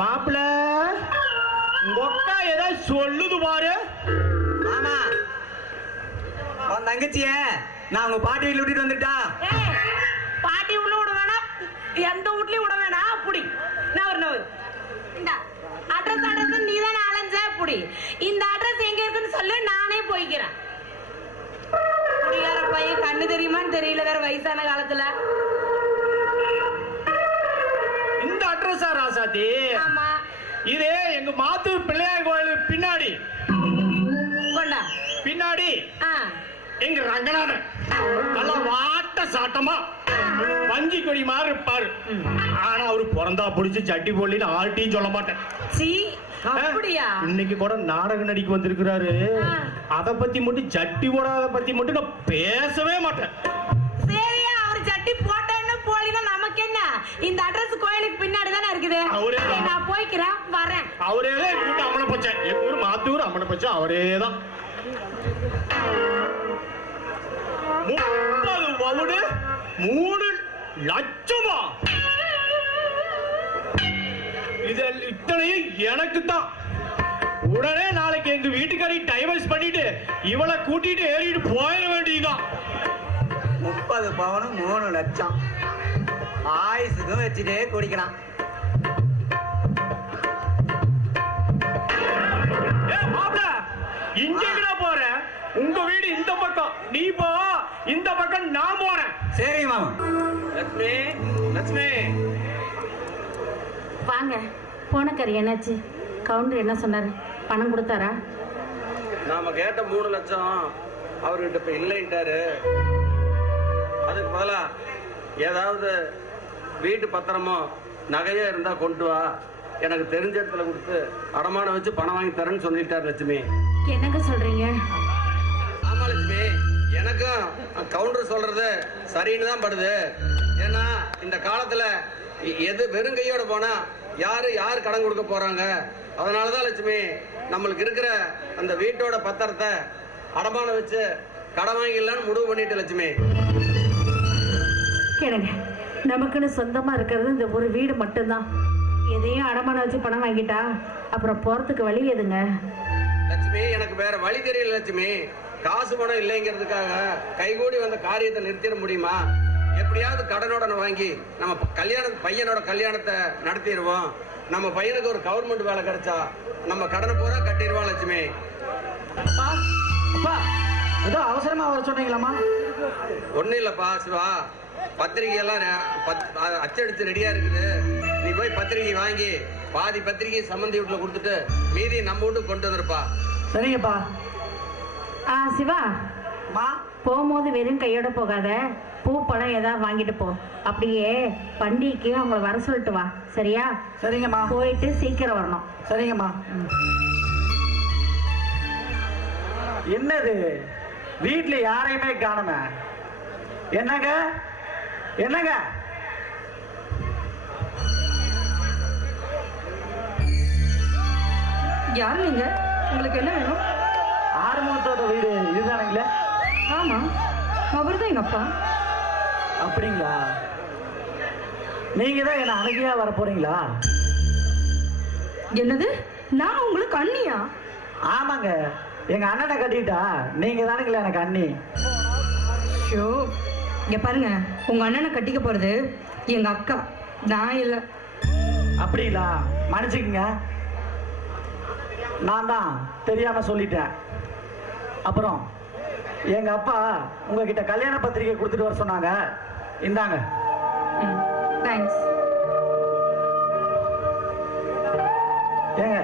மாப்பிள்ள உங்க அக்கா ஏதாவது சொல்லுது பாரு. ஆமா, உன் தங்கச்சிய நான் உங்க பாட்டி வீட்டுல விட்டுட்டு வந்துட்டா. பாட்டி உள்ள விட வேணாம், எந்த வீட்லயும் விட வேணாம். அப்படி நான் அட்ரஸ் நீ தானே அலைஞ்ச. அப்படி இந்த அட்ரஸ் எங்க இருக்குன்னு சொல்லு, நானே போய்க்கிறேன். குடிகார பையன் கண்ணு தெரியுமான்னு தெரியல வேற வயசான காலத்துல. இந்த அட்ரஸா ராசாத்தி? ஆமா, இதே எங்க மாத்தூர் பிள்ளையார் கோயிலுக்கு பின்னாடி. கொண்டா பின்னாடி எங்க ரங்கநாதன் நல்லா வாட்ட சாட்டமா வஞ்சி கொடி மாதிரி இருப்பாரு. ஆனா அவரு பிறந்தா பிடிச்சு சட்டி போடலின்னு ஆள்கிட்டையும் சொல்ல மாட்டேன். இன்னைக்கு கூட நாடகம் நடிக்க வந்திருக்கிறாரு. அத பத்தி மட்டும் சட்டி போடாத பத்தி மட்டும் நான் பேசவே மாட்டேன். சரியா, அவரு சட்டி போட்டேன்னு போலினா நமக்கு என்ன? இந்த அட்ரஸ் கோயிலுக்கு பின்னாடி தானே இருக்குது. நான் போய்க்கிறேன், வரேன். அவரேதான் எங்க ஊர் அம்மனை பச்சை, எங்க ஊர் மாத்தூர் அம்மனை பச்சை அவரேதான். 30 பவுன் 3 லட்சமா? இது இத்தனையும் எனக்கு தான். உடனே நாளைக்கு எங்க வீட்டுக்காரி டைவர்ஸ் பண்ணிட்டு இவளை கூட்டிட்டு ஏறிட்டு போயிட வேண்டியதுதான். 30 பவுன் 3 லட்சம் ஆயுசுக்கும் வச்சுட்டே குடிக்கலாம். இங்க போற? உங்க வீடு இந்த பக்கம், நீ போ. இந்த பக்கம் நான் போறேன். சரி மாமா. லட்சுமி, லட்சுமி வாங்க. போனக்கறி என்னாச்சு? கவுண்டர் என்ன சொன்னாரு? பணம் கொடுத்தாரா? நாம கேட்ட 3 லட்சம் அவர்கிட்ட இப்ப இல்லைன்ட்டாரு. அதுக்கு பதிலா ஏதாவது வீட்டு பத்திரமோ நகையோ இருந்தா கொண்டு வா, எனக்கு தெரிஞ்ச இடத்துல கொடுத்து அடமானம் வச்சு பணம் வாங்கி தரேன்னு சொல்லிட்டார் லட்சுமி. என்னங்க சொல்றீங்க? ஆமா லட்சுமி, எனக்கும் கவுண்டர் சொல்றது சரின்னு தான் படுது. ஏன்னா இந்த காலத்துல எது வெறும் கையோட போனா யாரு கடன் கொடுக்க போறாங்க. அதனாலதான் லட்சுமி நம்மளுக்கு இருக்கிற அந்த வீட்டோட பத்திரத்தை அடமானம் வச்சு கடன் வாங்கிடலான்னு முடிவு பண்ணிட்டு லட்சுமி. கேளுங்க, நமக்குன்னு சொந்தமா இருக்கிறது இந்த ஒரு வீடு மட்டும்தான். எதையும் அடமானம் வச்சு பணம் வாங்கிட்டா அப்புறம் போறதுக்கு வழி எதுங்க? லட்சுமி, எனக்கு வேற வழி தெரியல லட்சுமி. காசு பணம் இல்லைங்கிறதுக்காக கைகூடி வந்த காரியத்தை நிறுத்திட முடியுமா? எப்படியாவது கடனோட வாங்கி நம்ம பையனோட கல்யாணத்தை நடத்திடுவோம். நம்ம பையனுக்கு ஒரு கவர்மெண்ட் வேலை கிடைச்சா நம்ம கடனை பூரா கட்டிடுவோம் லட்சுமி. அப்பா, ஏதோ அவசரமா வர சொன்னீங்களாமா? ஒன்னும் இல்லப்பா சிவா, பத்திரிகை எல்லாம் அச்சடிச்சு ரெடியா இருக்குது. நீ போய் பத்திரிகை வாங்கி பாதி பத்திரிகை சம்பந்தி வீட்டுல கொடுத்துட்டு மீதி நம்ம வீட்டுக்கு கொண்டு வந்துருப்பா. சரிங்கப்பா. சிவா, போகும்போது வெறும் கையோட போகாத, பூ பழம் ஏதாவது வாங்கிட்டு போ. அப்படியே பண்டிகைக்கு அவங்கள வர சொல்லிட்டு வா. சரியா? சரிங்கம்மா. போயிட்டு சீக்கிரம் வரணும். சரிங்கம்மா. என்னது வீட்டுல யாரையுமே காணுமே? என்னங்க என்னங்க? யார் நீங்க? உங்களுக்கு என்ன வேணும்? ஆறுமுகத்தோட வீடு இதுதானுங்களே? ஆமா, அவர் தான் எங்க அப்பா. அப்படிங்களா? நீங்க தான் என்ன அழகியா வர போறீங்களா? என்னது? நான் உங்களுக்கு அண்ணியா? ஆமாங்க, எங்க அண்ணனை கட்டிட்டா நீங்க தானுங்களே எனக்கு அண்ணி. ஷோ, இங்க பாருங்க, உங்க அண்ணனை கட்டிக்க போறது எங்க அக்கா, நான் இல்ல. அப்படிங்களா? மன்னிச்சுக்குங்க, நான் தான் தெரியாம சொல்லிட்டேன். அப்புறம் எங்க அப்பா உங்ககிட்ட கல்யாண பத்திரிகை கொடுத்துட்டு வர சொன்னாங்க. இந்தாங்க. தேங்க்ஸ். ஏங்க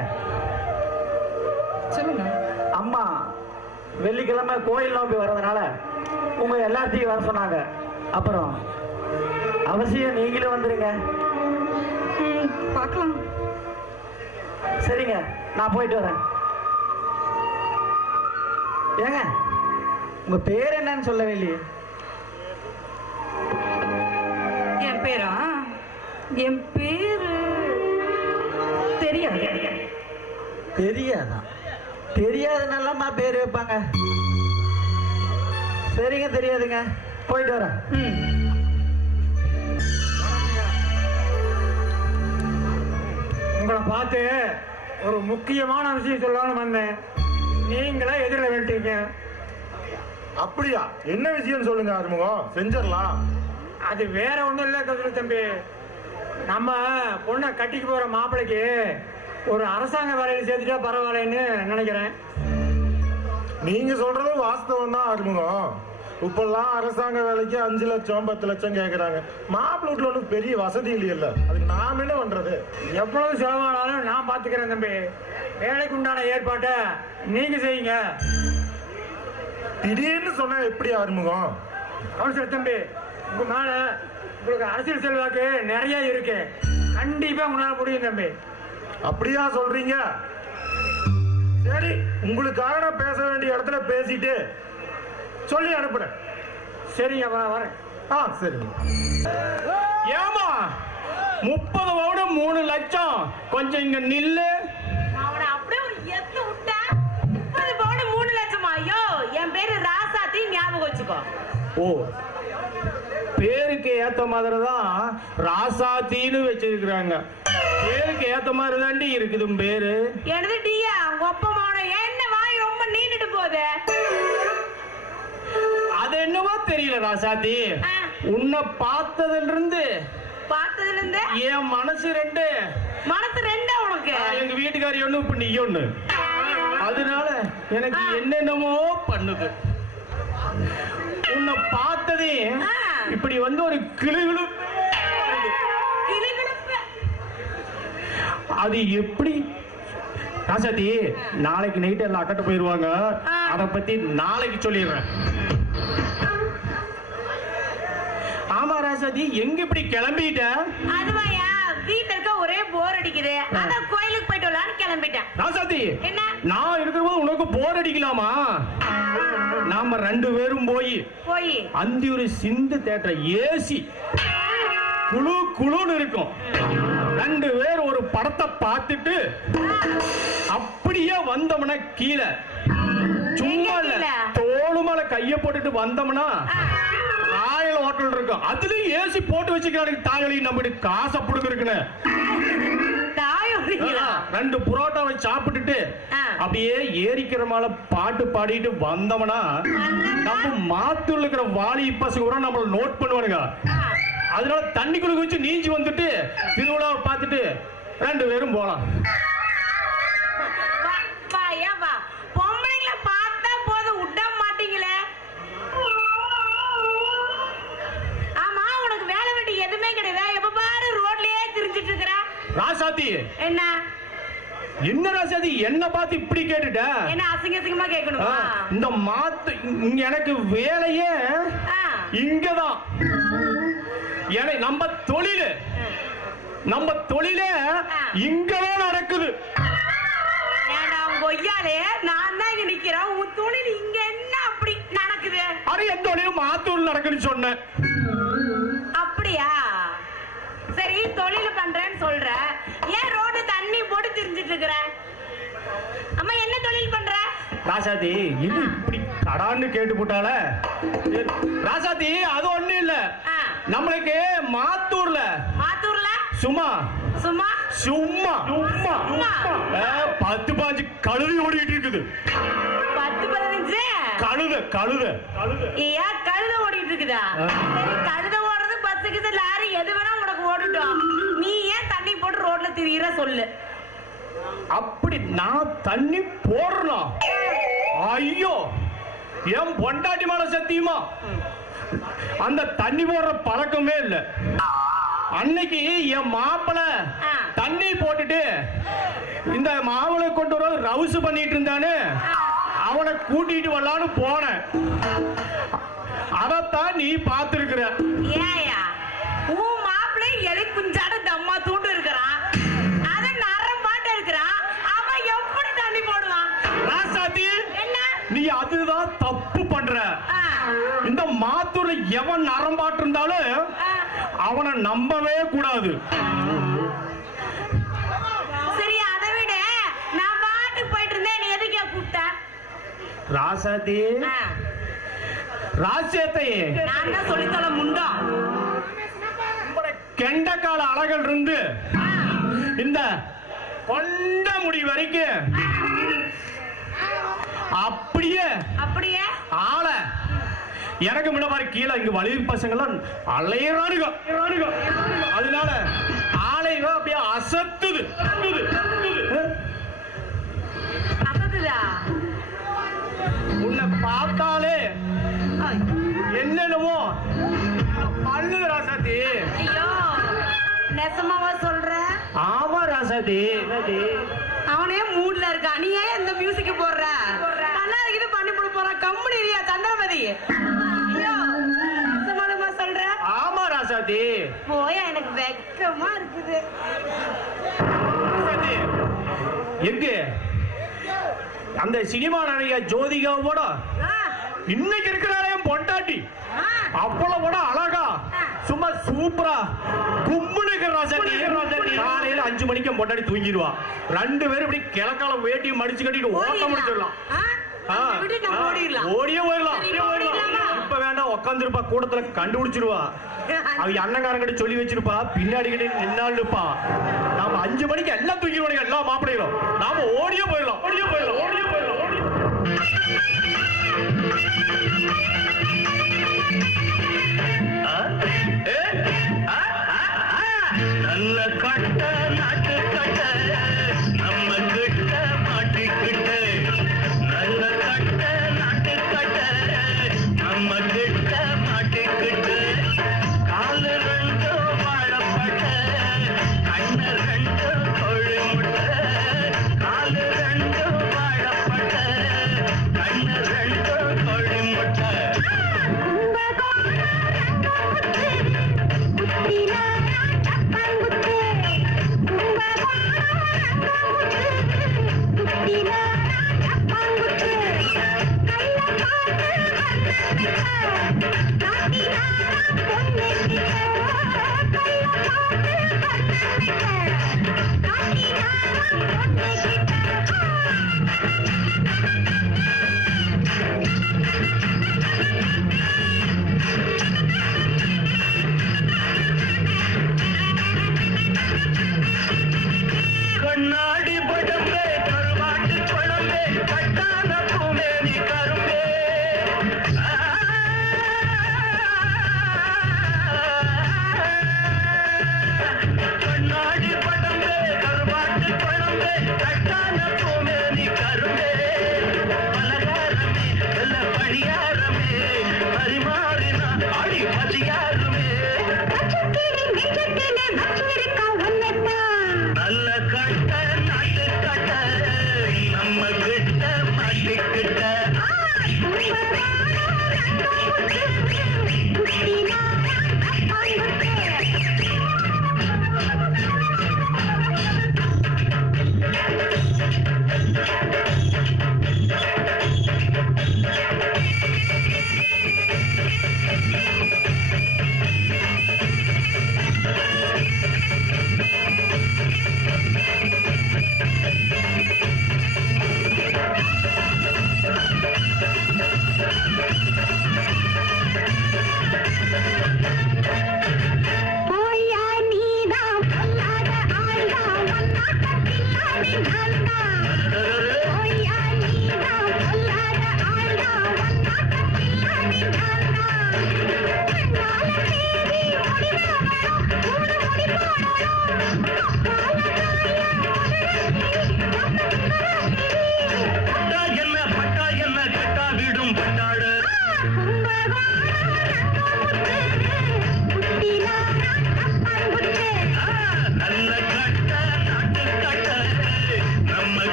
சொல்லுங்க. அம்மா வெள்ளிக்கிழமை கோயில் நோம்பி வர்றதுனால உங்க எல்லாத்தையும் வர சொன்னாங்க. அப்புறம் அவசியம் நீங்களும் வந்துருங்க. பார்க்கலாம். சரிங்க, நான் போயிட்டு வரேன். ஏங்க, உங்க பேர் என்னன்னு சொல்லவே இல்லையே? என் பேரா? என் பேரு தெரியாது. தெரியாதா? தெரியாதுன்னெல்லாமா பேர் வைப்பாங்க? சரிங்க, தெரியாதுங்க, போயிட்டு வரேன். உங்களை பார்த்து ஒரு முக்கியமான விஷயம் சொல்லலாம்னு வந்தேன். நீங்களே எதிரில் வேண்டிங்க. அப்படியா? என்ன விஷயம் சொல்லுங்க ஆறுமுகம், செஞ்சிடலாம். அது வேற ஒண்ணும் இல்லை கதிர தம்பி. நம்ம பொண்ணை கட்டிக்கு போற மாப்பிள்ளைக்கு ஒரு அரசாங்க வேலையில சேர்த்துட்டா பரவாயில்லன்னு நினைக்கிறேன். நீங்க சொல்றது வாஸ்தவம் தான் ஆறுமுகம். இப்பெல்லாம் அரசாங்க வேலைக்கு 5 லட்சம் 10 லட்சம் கேக்குறாங்க. மாப்பிள்ளை வீட்டுல ஒன்றும் பெரிய வசதி இல்லையில்ல, அதுக்கு நாம என்ன பண்றது? எவ்வளவு செலவானாலும் நான் பாத்துக்கிறேன் தம்பி. வேலைக்கு உண்டான ஏற்பாட்டை நீங்க செய்யுங்க. திடீர்னு சொன்னா எப்படி ஆறுமுகம்? கவுன்சிலர் தம்பி, உங்க மேல உங்களுக்கு அரசியல் செல்வாக்கு நிறைய இருக்கு. கண்டிப்பா உங்களால முடியும் தம்பி. அப்படியா சொல்றீங்க? சரி, உங்களுக்காக நான் பேச வேண்டிய இடத்துல பேசிட்டு சொல்லி அனுப்புறேன். சரிங்க, வரேன். சரிங்க. ஏமா 30 பவுன் 3 லட்சம், கொஞ்சம் இங்க நில்லு. அவனை அப்படியே ஒரு எத்து விட்டா 30 பவுன் 3 லட்சமா? ஐயோ, என் பேரு ராசாத்தி, ஞாபகம் வச்சுக்கோ. ஓ, பேருக்கு ஏத்த மாதிரி தான் ராசாத்தின்னு வச்சிருக்கிறாங்க. பேருக்கு ஏத்த மாதிரி தாண்டி இருக்குது பேரு. எனது டியா உங்க ஒப்பமான என்ன வாய் ரொம்ப நீண்டுட்டு போகுது. அது என்னவோ தெரியல ராசாத்தி, உன்னை பார்த்ததுல இருந்து என் மனசு ரெண்டு. மனசு ரெண்டா உனக்கு? எங்க வீட்டுக்காரி ஒண்ணு, இப்ப நீ ஒண்ணு. அதனால எனக்கு என்னென்னமோ பண்ணுது. உன்னை பார்த்ததே இப்படி வந்து ஒரு கிளுகிழு. அது எப்படி ராசாத்தி? நாளைக்கு நைட் எல்லாம் அக்கட்ட போயிருவாங்க, அத பத்தி நாளைக்கு சொல்லிடுறேன். ஆமா ராசாத்தி, எங்க இப்படி கிளம்பிட்ட? அதுவாயா, வீட்டுல இருக்க ஒரே போர் அடிக்குது, அதான் கோயிலுக்கு போயிட்டு வரலான்னு கிளம்பிட்டேன். ராசாத்தி, என்ன நான் இருக்கிறபோது உனக்கு போர் அடிக்கலாமா? நாம 2 பேரும் போய் அந்த ஒரு சிந்து தேட்டர் ஏசி குழு குழுன்னு இருக்கும், 2 பேர் ஒரு படத்தை பார்த்துட்டு அப்படியே வந்தோம்னா கீழே சும்மா இல்ல தோளு மேல கைய போட்டுட்டு வந்தோம்னா ராயல் ஹோட்டல் இருக்கும், அதுலயும் ஏசி போட்டு வச்சுக்கிறாங்க. தாயொலி நம்ம காசை புடுங்குறதுக்குன்னு 2 புரோட்டாவை சாப்பிட்டுட்டு அப்படியே ஏரிக்கிற மேல பாட்டு பாடிட்டு வந்தோம்னா நம்ம மாத்தூர்ல இருக்கிற வாலி பசங்க கூட நம்மள நோட் பண்ணுவானுங்க. அதனால தண்ணிக்குள்ள வச்சு நீஞ்சி வந்துட்டு திருவிழாவை பார்த்துட்டு 2 பேரும் போலாம். பொம்பளைங்களை பார்த்தா போதும் விட மாட்டீங்களே. ஆமா, உனக்கு வேலை வெட்டி எதுவுமே கிடையாது, எப்ப பாரு ரோட்லயே திரிஞ்சிட்டு இருக்கிற. ராசாத்தி, என்ன என்ன ராசாத்தி என்ன பார்த்து இப்படி கேட்டுட்ட? என்ன அசிங்க அசிங்கமா கேட்கணுமா? இந்த மாத்து எனக்கு வேலையே இங்கதான். நம்ம தொழிலே இங்கதான் நடக்குது. கொய்யாலே நான் தான் இங்க நிக்கிறேன், உன் தொழில் இங்க என்ன அப்படி நடக்குது? அது என் தொழில் மாத்தூர்ல நடக்குன்னு சொன்னேன். அப்படியா? சரி, தொழில் பண்றேன்னு சொல்ற, ஏன் ரோடு தண்ணி போட்டு திரிஞ்சிட்டு இருக்கிற? அம்மா, என்ன தொழில் பண்ற? ராசாத்தி, இது இப்படி கடான்னு கேட்டு போட்டால. ராசாத்தி, அது ஒண்ணு இல்ல, நம்மளுக்கு மாத்தூர்ல சும்மா 10-15 கழுதை ஓடிட்டு இருக்குது. 10-15 கழுதை ஓடிட்டு இருக்குதா? கழுதை ஓடுறது, பஸ்ஸுக்கு லாரி எது வேணா உனக்கு ஓடட்டும், நீ ஏன் தண்ணி போட்டு ரோட்ல திரியிற சொல்லு. அப்படி நான் தண்ணி போடுறேன்? ஐயோ, என் பொண்டாட்டி மேல சத்தியமா அந்த தண்ணி போடுற பழக்கமே இல்ல. அன்னைக்கு என் மாப்பிள தண்ணி போட்டுட்டு இந்த மாவுளை கொண்டு வர ரவுசு பண்ணிட்டு இருந்தானு, அவனை கூட்டிட்டு வரலான்னு போனேன். அதத்தான் நீ பார்த்திருக்கிற. ஏயா, உன் மாப்பிள்ளை எலி குஞ்சாட தம்மா தூண்டு இருக்கிறான், அத நரம் பாட்டு இருக்கிறான், அவன் எப்படி தண்ணி போடுவான்? ராசாத்தி, என்ன நீ அதுதான் தப்பு பண்ற. இந்த மாத்தூர்ல எவன் நரம்பாட்டு இருந்தாலும் அவனை நம்பவே கூடாது. சரி, அதை விட நான் பாட்டுக்கு போயிட்டு இருந்தேன், நீ எதுக்கு கூப்பிட்ட? ராசாத்தி, ராசியத்தையே நான் தான் சொல்லித்தல முண்டம். கெண்டக்கால அழகல் இருந்து இந்த கொண்ட முடி வரைக்கும் அப்படியே ஆள எனக்கு முன்ன மாதிரி கீழே இங்க வலி பசங்கெல்லாம் அலையறானுங்க. அதனால ஆளைங்க அப்படியே அசத்துது. உன்னை பார்த்தாலே என்னென்னவோ பண்ணுது ராசாத்தி. ஐயோ, நெசமாவா சொல்ற? ஆமா ராசாத்தி. அவனே மூட்ல இருக்கா, நீ ஏன் இந்த மியூசிக் போடுற? பண்ணாதீங்க, பண்ணி போட போற கம்பெனி சந்திரபதி. ஐயோ, நெசமாலுமா சொல்ற? ஆமா ராசாத்தி. போயா, எனக்கு வெக்கமா இருக்குது. எங்க அந்த சினிமா நடிகை ஜோதிகாவோட இன்னைக்கு இருக்கிறாரே பொண்டாட்டி, அவ்வளவு அழகா சும்மா சூப்பரா கும்முன்னு ராசாத்தி. காலையில 5 மணிக்கு பொண்டாட்டி தூங்கிடுவா. 2 பேரும் இப்படி கிழக்காலம் வேட்டியும் மடிச்சு கட்டிட்டு ஓட்ட முடிச்சிடலாம். ஓடியே போயிடலாம். இப்ப வேண்டாம், உட்காந்துருப்பா, கூடத்துல கண்டுபிடிச்சிருவா. அவ அண்ணங்காரங்கிட்ட சொல்லி வச்சிருப்பா, பின்னாடி கிட்ட நின்னாள் இருப்பா. நாம 5 மணிக்கு எல்லாம் தூக்கிடுவாங்க, எல்லாம் மாப்பிள்ளைகளும். நாம ஓடியே போயிடலாம். நல்ல கட்ட நாட்டு கட்ட நம்ம கிட்ட மாட்டிக்கிட்ட கண்ணாடி படம்பே கருவாட்டு பழம்பே கட்டான பூமேனி கரும்பே கண்ணாடி படம்பே கருவாட்டு பழம்பே கட்டான பூமேனி கரும்பே பலகாரமே நல்ல பணியாரமே பரிமாறினா அடி பசியாருமே நல்ல கட்ட நாட்டு கட்ட நம்ம கிட்ட மாட்டிக்கிட்ட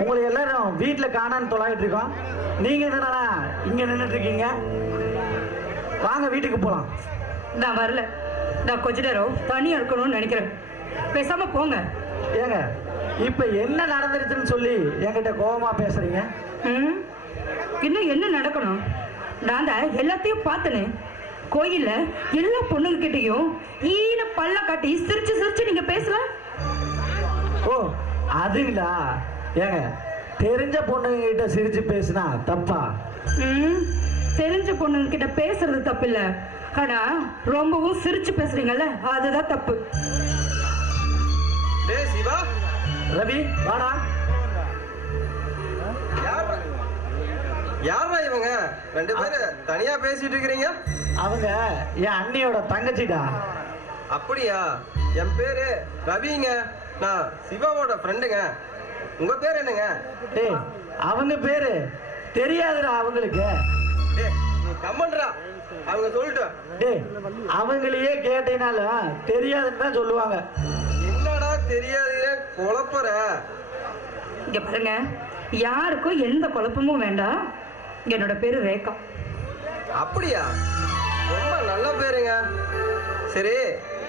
உங்களை எல்லாரும் வீட்டுல காணான்னு தொலைகிட்டு இருக்கோம். நீங்க என்னடா இங்க நின்றுட்டு இருக்கீங்க? வாங்க வீட்டுக்கு போலாம். நான் வரல. நான் கொஞ்ச நேரம் தனியா இருக்கணும்னு நினைக்கிறேன். பேசாம போங்க. ஏங்க இப்ப என்ன நடந்துருச்சுன்னு சொல்லி என்கிட்ட கோபமா பேசுறீங்க? இன்னும் என்ன நடக்கணும்? நான் தான் எல்லாத்தையும் பார்த்தனே. கோயில்ல எல்லா பொண்ணுங்க கிட்டையும் ஈன பல்ல காட்டி சிரிச்சு சிரிச்சு நீங்க பேசல. ஓ அதுங்களா? ஏங்க தெரிஞ்ச பொண்ணுங்க கிட்ட சிரிச்சு பேசினா தப்பா? தெரிஞ்ச பொண்ணுங்க கிட்ட பேசுறது தப்பு இல்ல, ஆனா ரொம்பவும் சிரிச்சு பேசுறீங்கல்ல அதுதான் தப்பு. டேய் சிவா, ரவி வாடா. யாரா இவங்க ரெண்டு பேரு தனியா பேசிட்டு இருக்கிறீங்க? அவங்க என் அண்ணியோட தங்கச்சிடா. அப்படியா? என் பேரு ரவிங்க, நான் சிவாவோட ஃப்ரெண்டுங்க. உங்க பேர் என்னங்க? டேய் அவங்க பேரு தெரியாதுடா அவங்களுக்கு. டேய் நீ கம்மன்றா, அவங்க சொல்லிட்டு. டேய் அவங்களையே கேட்டீனால தெரியாதுன்னு தான் சொல்லுவாங்க. என்னடா தெரியாதுன்னு குழப்பற? இங்க பாருங்க, யாருக்கும் எந்த குழப்பமும் வேண்டாம். என்னோட பேரு ரேகா. அப்படியா? ரொம்ப நல்ல பேருங்க. சரி,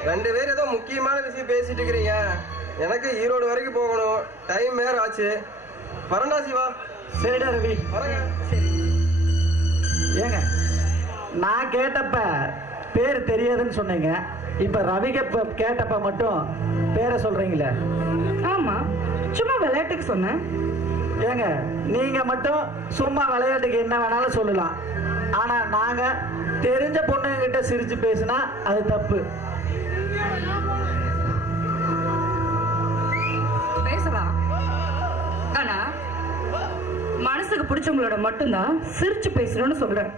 ரெண்டு பேரும் ஏதோ முக்கியமான விஷயம் பேசிட்டு இருக்கிறீங்க. எனக்கு ஈரோடு வரைக்கும் போகணும், டைம் வேற ஆச்சு. வரண்டா சிவா. சரிடா ரவி. வரங்க. ஏங்க நான் கேட்டப்ப பேர் தெரியாதுன்னு சொன்னீங்க, இப்ப ரவிக்கு கேட்டப்ப மட்டும் பேரை சொல்றீங்களே? ஆமா, சும்மா விளையாட்டுக்கு சொன்னேன். ஏங்க நீங்க மட்டும் சும்மா விளையாட்டுக்கு என்ன வேணாலும் சொல்லலாம், ஆனா நாங்க தெரிஞ்ச பொண்ணுங்க கிட்ட சிரிச்சு பேசினா அது தப்பு. பேசலாம், ஆனா மனசுக்கு பிடிச்சவங்களோட மட்டும்தான் சிரிச்சு பேசணும்னு சொல்றேன்.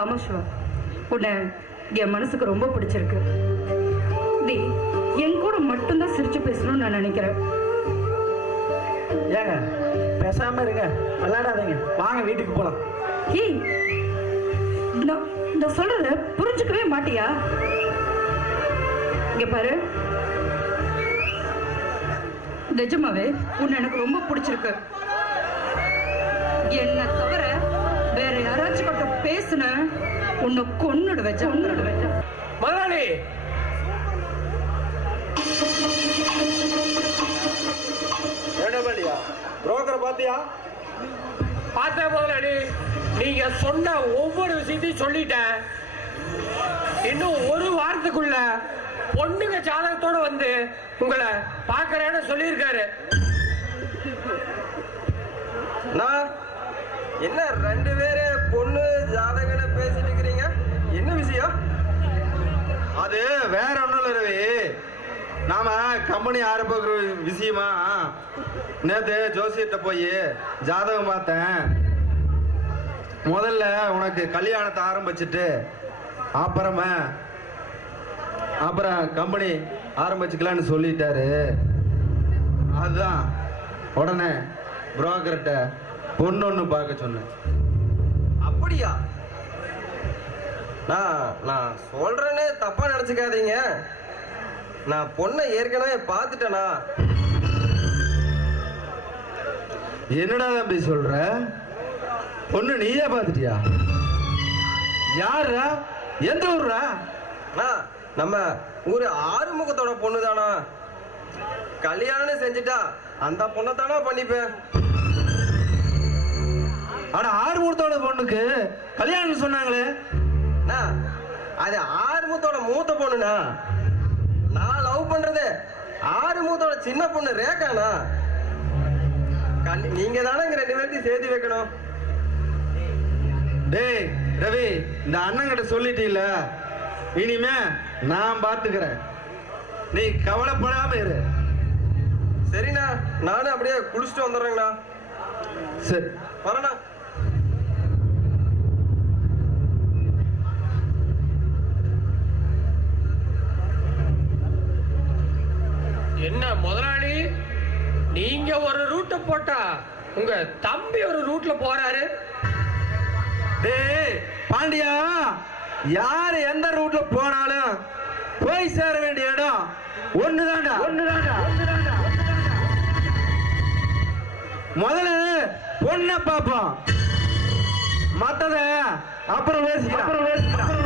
ஆமா சிவா, உன்னை என் மனசுக்கு ரொம்ப பிடிச்சிருக்கு. நீ என் கூட மட்டும்தான் சிரிச்சு பேசணும்னு நான் நினைக்கிறேன். ஏங்க பேசாம இருங்க, விளையாடாதீங்க, வாங்க வீட்டுக்கு போலாம். ஏய், நான் சொல்றத புரிஞ்சுக்கவே மாட்டியா? இங்க பாரு, நிஜமாவே உன்னை எனக்கு ரொம்ப பிடிச்சிருக்கு. என்ன தவிர வேற யாராச்சும் கிட்ட பேசுன உன்னை கொன்னுடு வச்ச. முதலாளி, புரோக்கரை பாத்தியா? பார்த்தேன் முதலாளி. நீங்க சொன்ன ஒவ்வொரு விஷயத்தையும் சொல்லிட்டேன். இன்னும் ஒரு வாரத்துக்குள்ள பொண்ணுங்க ஜாதகத்தோட வந்து உங்களை பாக்குறேன்னு சொல்லியிருக்காரு. என்ன 2 பேரு பொண்ணு ஜாதகனை பேசிட்டு இருக்கிறீங்க, என்ன விஷயம்? அது வேற ஒண்ணும் இல்ல ரவி, நாம கம்பெனி ஆரம்பிக்கிற விஷயமா நேத்து ஜோசியர்கிட்ட போய் ஜாதகம் பார்த்தேன். முதல்ல உனக்கு கல்யாணத்தை ஆரம்பிச்சுட்டு அப்புறம் கம்பெனி ஆரம்பிச்சுக்கலான்னு சொல்லிட்டாரு. அதுதான் உடனே புரோக்கர்கிட்ட பொண்ணு பார்க்க சொன்னேன். அப்படியா? நான் சொல்றேன்னு தப்பா நினைச்சுக்காதீங்க, நான் பொண்ணை ஏற்கனவே பார்த்துட்டேனா. என்னடா தம்பி சொல்ற? பொண்ணு நீயே பார்த்துட்டியா? யாரா? எந்த ஊர்ரா? நம்ம ஊரு ஆறுமுகத்தோட பொண்ணு தானா. கல்யாணம் செஞ்சுட்டா அந்த பொண்ணை தானா பண்ணிப்பேன். ஆனா ஆறுமுகத்தோட பொண்ணுக்கு கல்யாணம் சொன்னாங்களே? அது ஆறுமுகத்தோட மூத்த பொண்ணுனா. நான் லவ் பண்றது ஆறுமுகத்தோட சின்ன பொண்ணு ரேகானா. நீங்க தானே இங்க 2 பேர்த்தையும் சேர்த்து வைக்கணும். டேய் ரவி, இந்த அண்ணங்கிட்ட சொல்லிட்டீல, இனிமே நான் பாத்துக்கிறேன், நீ கவலைப்படாம இரு. சரிண்ணா, நானும் அப்படியே குளிச்சுட்டு வந்துடுறேங்கண்ணா. சரி வரண்ணா. என்ன முதலாளி, நீங்க ஒரு ரூட்டை போட்டா உங்க தம்பி ஒரு ரூட்ல போறாரு. டேய் பாண்டியா, யாரு எந்த ரூட்ல போனாலும் போய் சேர வேண்டிய இடம் ஒண்ணுதான்டா. முதல்ல பொண்ணை பார்ப்போம், மத்தத அப்புறம் பேசிக்கலாம்.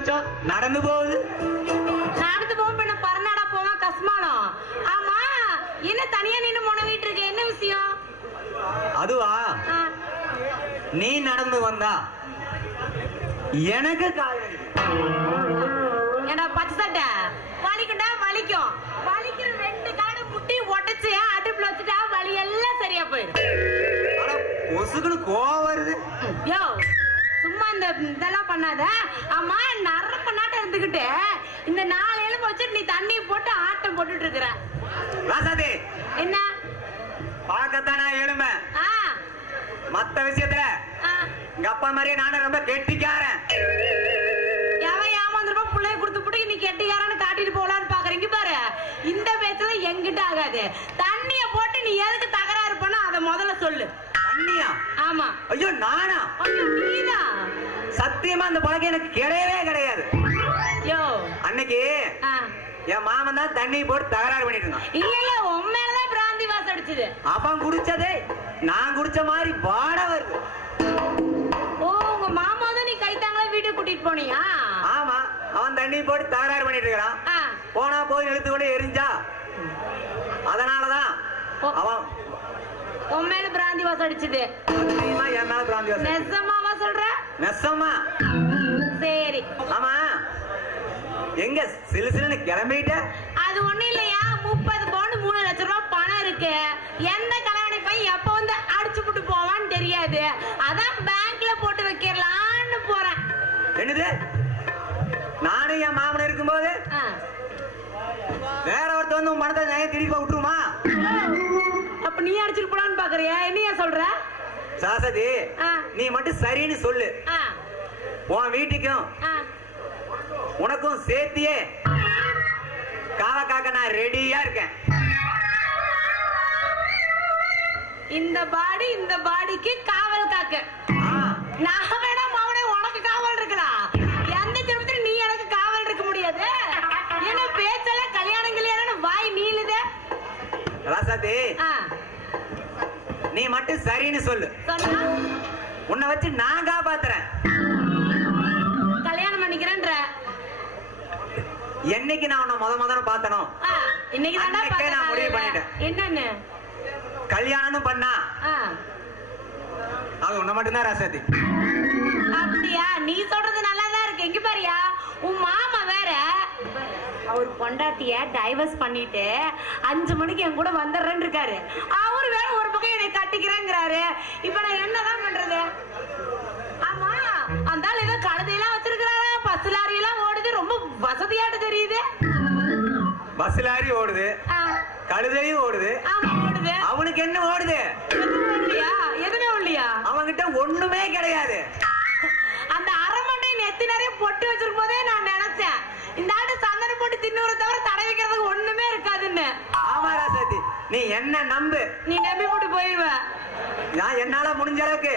லட்சம் நடந்து போகுது. நடந்து போகும் பின்ன பரநாடா போவான் கஸ்மாலம். ஆமா, என்ன தனியா நின்னு முனவிட்டு இருக்க, என்ன விஷயம்? அதுவா, நீ நடந்து வந்தா எனக்கு ஏண்டா பச்சை சட்டை, வலிக்குண்டா வலிக்கும். வலிக்கிற 2 காடை முட்டி உடைச்சு அடுப்புல வச்சுட்டா வலி எல்லாம் சரியா போயிடும். ஒசுக்குன்னு கோவம் வருது. யோ, சும்மா இதெல்லாம் பண்ணாத. ஆமா, நரம்ப நாட்டம் இருந்துகிட்டு இந்த 4 எலும்பு வச்சுட்டு நீ தண்ணி போட்டு ஆட்டம் போட்டுட்டு இருக்கிற. ராசாதி, என்ன பார்க்கத்தான் நான் எலும்ப, மத்த விஷயத்துல எங்க அப்பா மாதிரியே நானும் ரொம்ப கெட்டிக்காரன். எவன் ஏமாந்துருப்பா பிள்ளைய கொடுத்து போட்டு நீ கெட்டிக்காரன்னு காட்டிட்டு போலான்னு பாக்குறீங்க பாரு. இந்த பேச்சுல எங்கிட்ட ஆகாது. தண்ணிய போட்டு நீ எதுக்கு தகராறு பண்ண அதை முதல்ல சொல்லு. தண்ணியா? ஆமா. ஐயோ நானா? ஐயோ நீதான். சத்தியமா அந்த பழக்கம் எனக்கு கிடையவே கிடையாது. யோ, அன்னைக்கு என் மாமன் தான் தண்ணி போட்டு தகராறு பண்ணிட்டு இருந்தான். இல்ல இல்ல, உன் மேலதான் பிராந்தி வாசம் அடிச்சது. அவன் குடிச்சதே நான் குடிச்ச மாதிரி பாட வருது. ஓ, உங்க மாமா தான் நீ கைத்தாங்களா வீட்டுக்கு கூட்டிட்டு போனியா? ஆமா, அவன் தண்ணி போட்டு தகராறு பண்ணிட்டு இருக்கிறான். போனா போய் இழுத்து கொண்டு எரிஞ்சா, அதனாலதான் அவன் உன் மேல பிராந்தி வாசம் அடிச்சது. என் மேல பிராந்தி வாசம். நெசமாவா சொல்ற? நெசமா. சரி. ஆமா, எங்க சிலு சிலுன்னு கிளம்பிட்ட? அது ஒண்ணு இல்லையா, 30 பவுன் 3 லட்சம் ரூபாய் பணம் இருக்கு. எந்த கல்யாணி பையன் எப்ப வந்து அடிச்சு போட்டு போவான்னு தெரியாது. அதான் பேங்க்ல போட்டு வைக்கலான்னு போறேன். என்னது? நானும் என் மாமன் இருக்கும்போது வேற ஒருத்த வந்து உன் பணத்தை நகை திருப்பி விட்டுருமா? அப்ப நீ அடிச்சுட்டு போலான்னு பாக்குறியா? என்னையா சொல்ற? சாசதி, நீ மட்டும் சரின்னு சொல்லு. உன் வீட்டுக்கும் உனக்கும் சேர்த்தியே காவ காக்க நான் ரெடியா இருக்கேன். இந்த பாடிக்கு காவல் காக்க நான் வேணா மாவனே உனக்கு காவல் இருக்கலாம். எந்த ஜென்மத்துல நீ எனக்கு காவல் இருக்க முடியாது. என்ன பேச்செல்லாம் கல்யாணம் வாய் நீளுதே. ராசாதி, நீ மட்டும் சரின்னு சொல்லு. உன்னை வச்சு நான் காப்பாத்துறேன். கல்யாணம் பண்ணிக்கிறேன்ற என்னைக்கு நான் உன்னை முதல்ல பார்த்தனோ இன்னைக்கு நான் முடிவு பண்ணிட்டேன். என்னன்னு? கல்யாணம் பண்ணா அது உன்னை மட்டும்தான் ராசாதி. அப்படியா? நீ சொல்றது நல்லாதான் இருக்கு. எங்க பாரியா, உன் மாமா வேற அவர் பொண்டாட்டிய டைவர்ஸ் பண்ணிட்டு 5 மணிக்கு என் கூட வந்துடுறேன்னு இருக்காரு. அவரு வேற ஒரு பக்கம் என்னை கட்டிக்கிறேங்கிறாரு. இப்ப நான் என்னதான் பண்றது? ஆமா, அந்த ஆள் ஏதோ கழுதையெல்லாம் வச்சிருக்கிறாரா, பஸ் லாரி எல்லாம் ஓடுது, ரொம்ப வசதியாட்டு தெரியுது. பஸ் லாரி ஓடுது, கழுதையும் ஓடுது. அவனுக்கு என்ன ஓடுது? எதுவுமே இல்லையா? அவன்கிட்ட ஒண்ணுமே கிடையாது. அந்த அரமண்டை நெத்தி நிறைய பொட்டு வச்சிருக்கும் போதே நான் நினைச்சேன் இந்த ஆட்டு சந்தனம் போட்டு தின்னூரை தவிர தடை வைக்கிறதுக்கு ஒண்ணுமே இருக்காதுன்னு. ஆமா ராசாத்தி, நீ என்ன நம்பு. நீ நம்பி போட்டு போயிடுவ. நான் என்னால முடிஞ்ச அளவுக்கு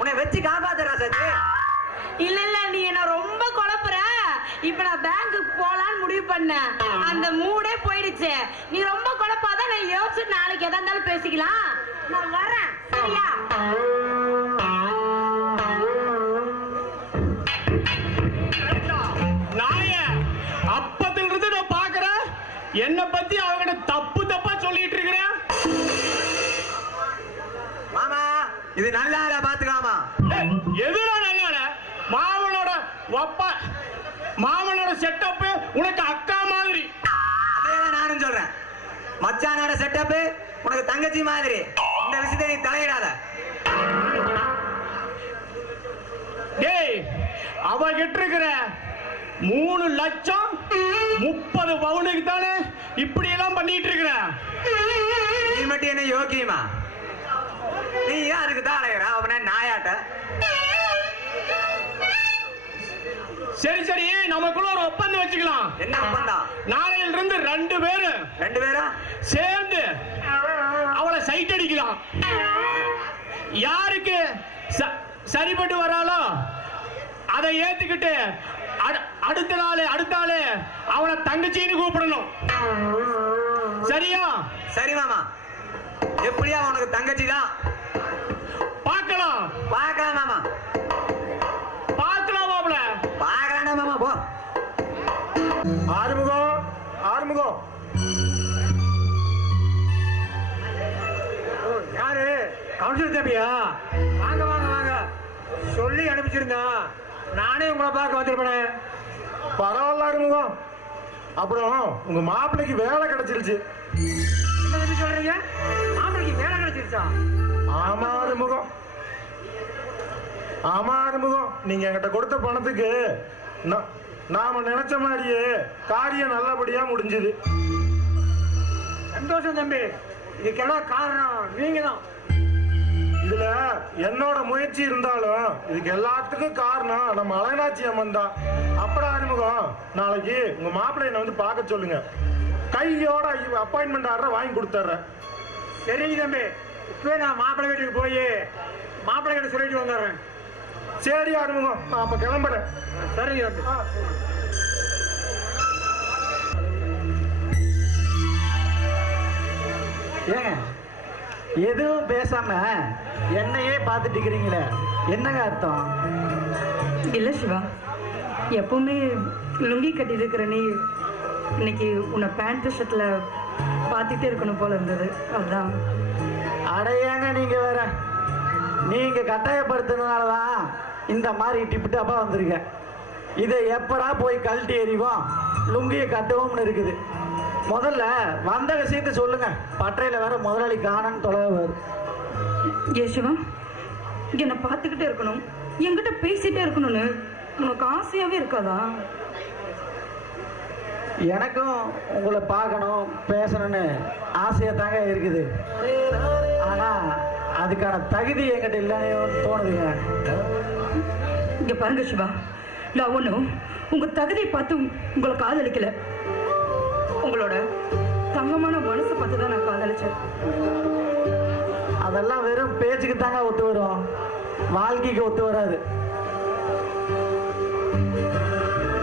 உன்னை வச்சு காப்பாத்து ராசாத்தி. இல்ல இல்ல, நீ என்ன ரொம்ப குழப்புற. இப்ப நான் பேங்க்குக்கு போலான்னு முடிவு பண்ணேன். அந்த மூடே போயிடுச்சு. நீ ரொம்ப குழப்பாதான். நான் யோசிச்சு நாளைக்கு எதா இருந்தாலும் பேசிக்கலாம். நான் வரேன், சரியா? நாய அப்பத்துல இருந்து நான் பாக்குறேன், என்ன பத்தி அவங்க தப்பா சொல்லிட்டு இருக்கிறேன். மாமா, இது நல்லா பாத்துக்கலாமா? எதுடா நல்லா? மாமனோட செட்டப் உனக்கு அக்கா மாதிரி. அதேதான் நானும் சொல்றேன். மச்சானோட செட்டப் உனக்கு தங்கச்சி மாதிரி. இந்த விஷயத்தை நீ தலையிடாத. டேய், அவகிட்ட இருக்கிற 3 லட்சம் 30 பவுனுக்கு தானே இப்படி எல்லாம் பண்ணிட்டு இருக்கிற. நீ மட்டும் என்ன யோகியமா? நீ யாருக்கு தான் அலையிற? அவன நாயாட்ட. சரி சரி, நமக்குள்ள ஒரு ஒப்பந்தம் வச்சுக்கலாம். என்ன ஒப்பந்தம்? நாளையில இருந்து 2 பேரும் சேர்ந்து அவளை சைட் அடிக்கலாம். யாருக்கு சரிபட்டு வராளோ அதை ஏத்துக்கிட்டு அடுத்த நாள் அவளை தங்கச்சின்னு கூப்பிடணும். சரியா? சரி மாமா, எப்படியா உனக்கு தங்கச்சி தான். பார்க்கலாம் மாமா. பார்க்கலாம் மாப்ள. பார்க்கலாம் ஆறுமுகம் ஆறுமுகம். யாரு? கவுன்சிலர் தம்பியா? வாங்க வாங்க வாங்க. சொல்லி அனுப்பிச்சிருந்தா நானே உங்களை பார்க்க வந்திருப்பேன். பரவாயில்ல ஆறுமுகம். அப்புறம் உங்க மாப்பிள்ளைக்கு வேலை கிடைச்சிருச்சு. என்ன தம்பி சொல்றீங்க? மாப்பிள்ளைக்கு வேலை கிடைச்சிருச்சா? ஆமா ஆறுமுகம், ஆமா ஆறுமுகம். நீங்க என்கிட்ட கொடுத்த பணத்துக்கு நாம நினைச்ச மாதிரியே காரியம் நல்லபடியா முடிஞ்சது. சந்தோஷம் தம்பி. இதுக்கெல்லாம் காரணம் நீங்க தான். இதுல என்னோட முயற்சி இருந்தாலும் இதுக்கு எல்லாத்துக்கும் காரணம் நம்ம அழகனாச்சி அம்மன் தான். அப்புறம் ஆறுமுகம், நாளைக்கு உங்க மாப்பிள்ளைய வந்து பார்க்க சொல்லுங்க. கையோட அப்பாயின்மெண்ட் ஆர்டர் வாங்கி கொடுத்துட்றேன். சரிங்க தம்பி. இப்பவே நான் மாப்பிள்ளை வீட்டுக்கு போய் மாப்பிள்ளை கிட்ட சொல்லிட்டு வந்துடுறேன். சரி ஆறுமுகம், நான் அப்ப கிளம்புறேன். சரிங்க தம்பி. ஏங்க எதுவும் பேசாம என்னையே பார்த்துட்டு இருக்கிறீங்களே, என்னங்க அர்த்தம்? இல்ல சிவா, எப்பவுமே லுங்கி கட்டிட்டு இருக்கிற நீ இன்னைக்கு உன்னை பேண்ட் ஷர்ட்ல பார்த்துட்டே இருக்கணும் போல இருந்தது, அதுதான். அடையாங்க நீங்க வேற. நீங்க கட்டாயப்படுத்தினாலதான் இந்த மாதிரி டிப்டாப்பா வந்திருக்கேன். இதை எப்படா போய் கழட்டி எறிவோம், லுங்கியை கட்டுவோம்னு இருக்குது. முதல்ல வந்த விஷயத்தை சொல்லுங்க. பட்டறையில வேற முதலாளி காணன்னு தொலைவாரு. ஏ சிவா, என்னை பார்த்துக்கிட்டே இருக்கணும், என்கிட்ட பேசிட்டே இருக்கணும்னு உனக்கு ஆசையாவே இருக்காதா? எனக்கும் உங்களை பார்க்கணும் பேசணும்னு ஆசையா தாங்க இருக்குது. ஆனா அதுக்கான தகுதி என்கிட்ட இல்லைன்னு தோணுதுங்க. இங்க பாருங்க சிவா, நான் ஒன்றும் உங்க தகுதியை பார்த்து உங்களை காதலிக்கல. உங்களோட தங்கமான மனசை பார்த்து தான் நான் காதலிச்சேன். அதெல்லாம் வெறும் பேச்சுக்கு தாங்க ஒத்து வரும், வாழ்க்கைக்கு ஒத்து வராது.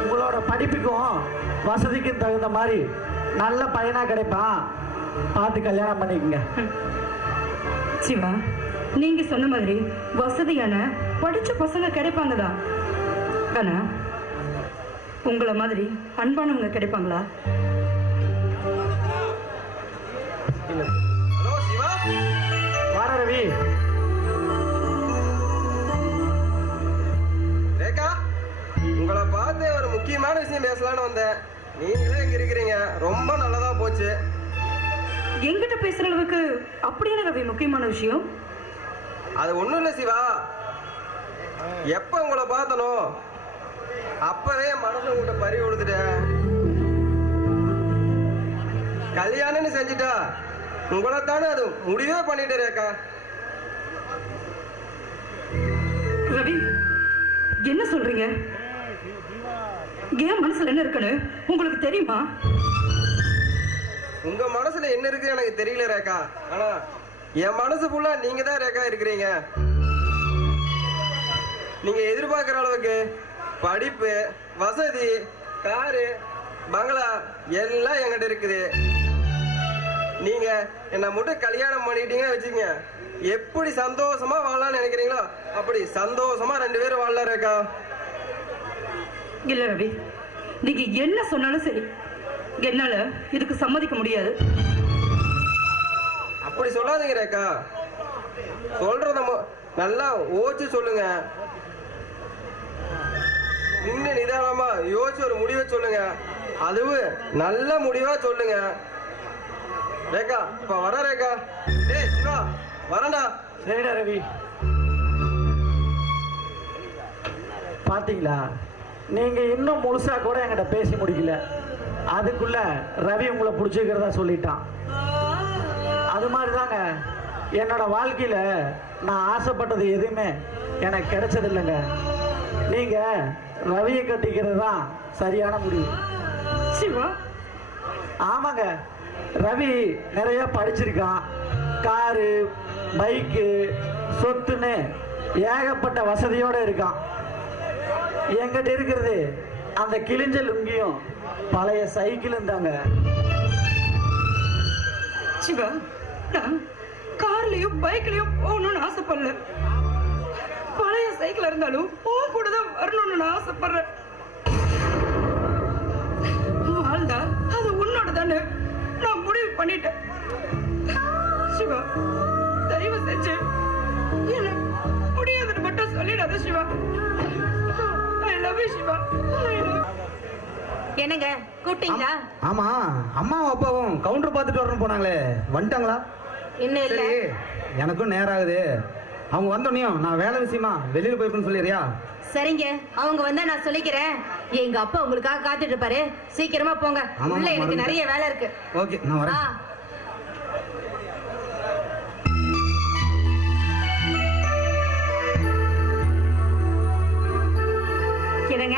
உங்களோட படிப்புக்கும் வசதிக்கும் தகுந்த மாதிரி நல்ல பையனா கிடைப்பான், பார்த்து கல்யாணம் பண்ணிக்கங்க. சிவா, நீங்க சொன்ன மாதிரி வசதியான படிச்ச பசங்க கிடைப்பாங்க தான். ஆனா உங்களை மாதிரி அன்பானவங்க கிடைப்பாங்களா? ஹலோ சிவா. வாடா ரவி. ரேகா, உங்களை பார்த்து ஒரு முக்கியமான விஷயம் பேசலான்னு வந்தேன். நீங்களே இங்க இருக்கிறீங்க, ரொம்ப நல்லதா போச்சு. எங்கிட்ட பேசுற அளவுக்கு அப்படியான ரவி முக்கியமான விஷயம்? அது ஒண்ணும் இல்ல சிவா, எப்ப உங்களை பார்த்தனோ அப்பவே மனசு உங்கள்கிட்ட பறி கொடுத்துட்டேன். கல்யாணம்னு செஞ்சுட்டா உங்களைத்தானே அது முடிவே பண்ணிட்டு ரேகா. ரவி, என்ன சொல்றீங்க? ஏன் மனசுல என்ன இருக்குன்னு உங்களுக்கு தெரியுமா? உங்க மனசுல என்ன இருக்கு எனக்கு தெரியல ரேகா. ஆனா என் மனசு ஃபுல்லா நீங்க தான் ரேகா இருக்கிறீங்க. நீங்க எதிர்பார்க்கிற அளவுக்கு படிப்பு, வசதி, காரு, பங்களா எல்லாம் என்கிட்ட இருக்குது. நீங்க என்ன மட்டும் கல்யாணம் பண்ணிட்டீங்கன்னு வச்சுக்கங்க, எப்படி சந்தோஷமா வாழலாம்னு நினைக்கிறீங்களோ அப்படி சந்தோஷமா 2 பேரும் வாழலாம் ரேகா. இல்ல ரவி, நீங்க என்ன சொன்னாலும் சரி, என்னால இதுக்கு சம்மதிக்க முடியாது. அப்படி சொல்லாதீங்க ரேகா, சொல்றத நல்லா ஓச்சு சொல்லுங்க. இன்னும் நிதானமா யோசிச்சு ஒரு முடிவை சொல்லுங்க, அதுவும் நல்ல முடிவா சொல்லுங்க ரேகா. இப்ப வர ரேகா. டேய் சிவா, வரண்டா. சரிடா ரவி. பாத்தீங்களா, நீங்க இன்னும் முழுசா கூட என்கிட்ட பேசி முடிக்கல, அதுக்குள்ள ரவி உங்களை பிடிச்சிக்கிறதா சொல்லிட்டான். அது மாதிரி தாங்க என்னோட வாழ்க்கையில நான் ஆசைப்பட்டது எதுவுமே எனக்கு கிடைச்சது இல்லைங்க. நீங்க ரவியை கட்டிக்கிறது தான் சரியான முடிவு. சிவா, ஆமாங்க, ரவி நிறைய படிச்சிருக்கான், காரு, பைக்கு, சொத்துன்னு ஏகப்பட்ட வசதியோட இருக்கான். என்கிட்ட இருக்கிறது அந்த கிழிஞ்ச லுங்கியும் பழைய சைக்கிளும் தாங்க. சிவா, நான் கார்லயும் பைக்லயும் போகணும்னு ஆசைப்படல, பழைய சைக்கிள் இருந்தாலும் கூட தான் வரணும்னு நான் ஆசைப்படுறேன். வேண்டான்னு நான் முடிவு பண்ணிட்டேன். சிவா, தயவு செஞ்சு என்ன முடியாதுன்னு மட்டும் சொல்லிடாத Siva. I love you, Siva. என்னங்க கூப்பிட்டீங்களா? ஆமா, அம்மாவும் அப்பாவும் கவுண்டர் பார்த்துட்டு வரணும் போனாங்களே, வந்துட்டாங்களா? இன்னும் இல்ல. சரி, எனக்கும் நேரம் ஆகுது. அவங்க வந்தோடனையும் நான் வேலை விஷயமா வெளியில போயிருப்பேன்னு சொல்லிடுறியா? சரிங்க, அவங்க வந்தா நான் சொல்லிக்கிறேன். எங்க அப்பா உங்களுக்காக காத்துட்டு இருப்பாரு. சீக்கிரமா போங்க, உள்ள எனக்கு நிறைய வேலை இருக்கு. ஓகே, நான் வரேன். இருங்க,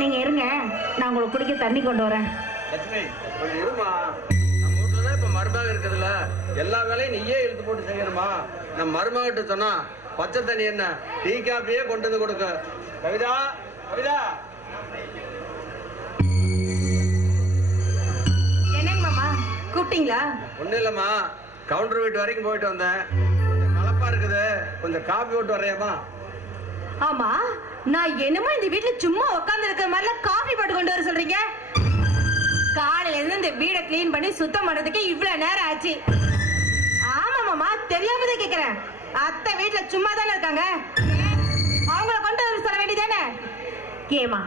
நீங்க இருங்க, நான் உங்களுக்கு குடிக்க தண்ணி கொண்டு வரேன். லட்சுமி, கொஞ்சம் இருமா. நம்ம வீட்டுல தான் இப்ப மருமக இருக்குதுல்ல, எல்லா வேலையும் நீயே இழுத்து போட்டு செய்யணுமா? நம்ம மருமகிட்ட சொன்னா பச்சை தண்ணி என்ன, டீ காப்பியே கொண்டு வந்து கொடுக்க. கவிதா, கவிதா. என்னங்க மாமா, கூப்பிட்டீங்களா? ஒண்ணும் இல்லம்மா, கவுண்டர் வீட்டு வரைக்கும் போயிட்டு வந்தேன். கொஞ்சம் கலப்பா இருக்குது, கொஞ்சம் காப்பி போட்டு வரையாமா? ஆமா, நான் என்னமோ இந்த வீட்டுல சும்மா உட்கார்ந்து இருக்கிற மாதிரி காஃபி போட்டு கொண்டு வர சொல்றீங்க? காலையில இருந்து இந்த வீடை கிளீன் பண்ணி சுத்தம் பண்றதுக்கு இவ்வளவு நேரம் ஆச்சு. ஆமா மாமா, தெரியாமதே கேக்குறேன். அத்தை வீட்டுல சும்மா தானே இருக்காங்க, அவங்கள கொண்டு வர சொல்ல வேண்டியதானே? கேமா,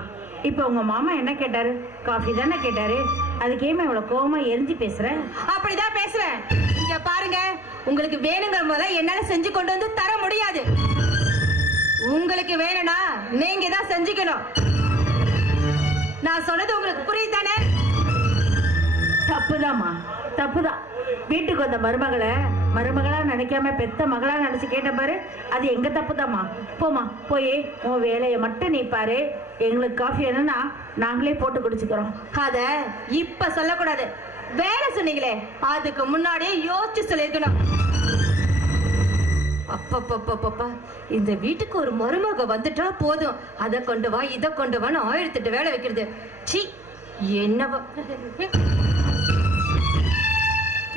இப்ப உங்க மாமா என்ன கேட்டாரு? காஃபி தானே கேட்டாரு. அதுக்கு ஏமா இவ்வளவு கோவமா எரிஞ்சு பேசுற? அப்படிதான் பேசுறேன். இங்க பாருங்க, உங்களுக்கு வேணுங்கிற போத என்னால செஞ்சு கொண்டு வந்து தர முடியாது. உங்களுக்கு வேணும்னா நீங்க தான் செஞ்சுக்கணும். நான் சொன்னது உங்களுக்கு புரியுதானே? தப்புதாம்மா, தப்புதான். வீட்டுக்கு வந்த மருமகளா நினைக்காம பெத்த மகளா நினைச்சு கேட்ட பாரு, அது எங்க தப்புதாம்மா. போமா, போய் உன் வேலையை மட்டும் நீ பாரு. எங்களுக்கு காஃபி வேணும்னா நாங்களே போட்டு குடிச்சுக்கிறோம். அத இப்ப சொல்லக்கூடாது. வேலை சொன்னீங்களே, அதுக்கு முன்னாடியே யோசிச்சு சொல்லிருக்கணும். அப்பப்பப்பப்பா, இந்த வீட்டுக்கு ஒரு மருமக வந்துட்டா போதும், அதை கொண்டு வா இதை கொண்டு வான்னு 1008 வேலை வைக்கிறது. சி, என்னவா?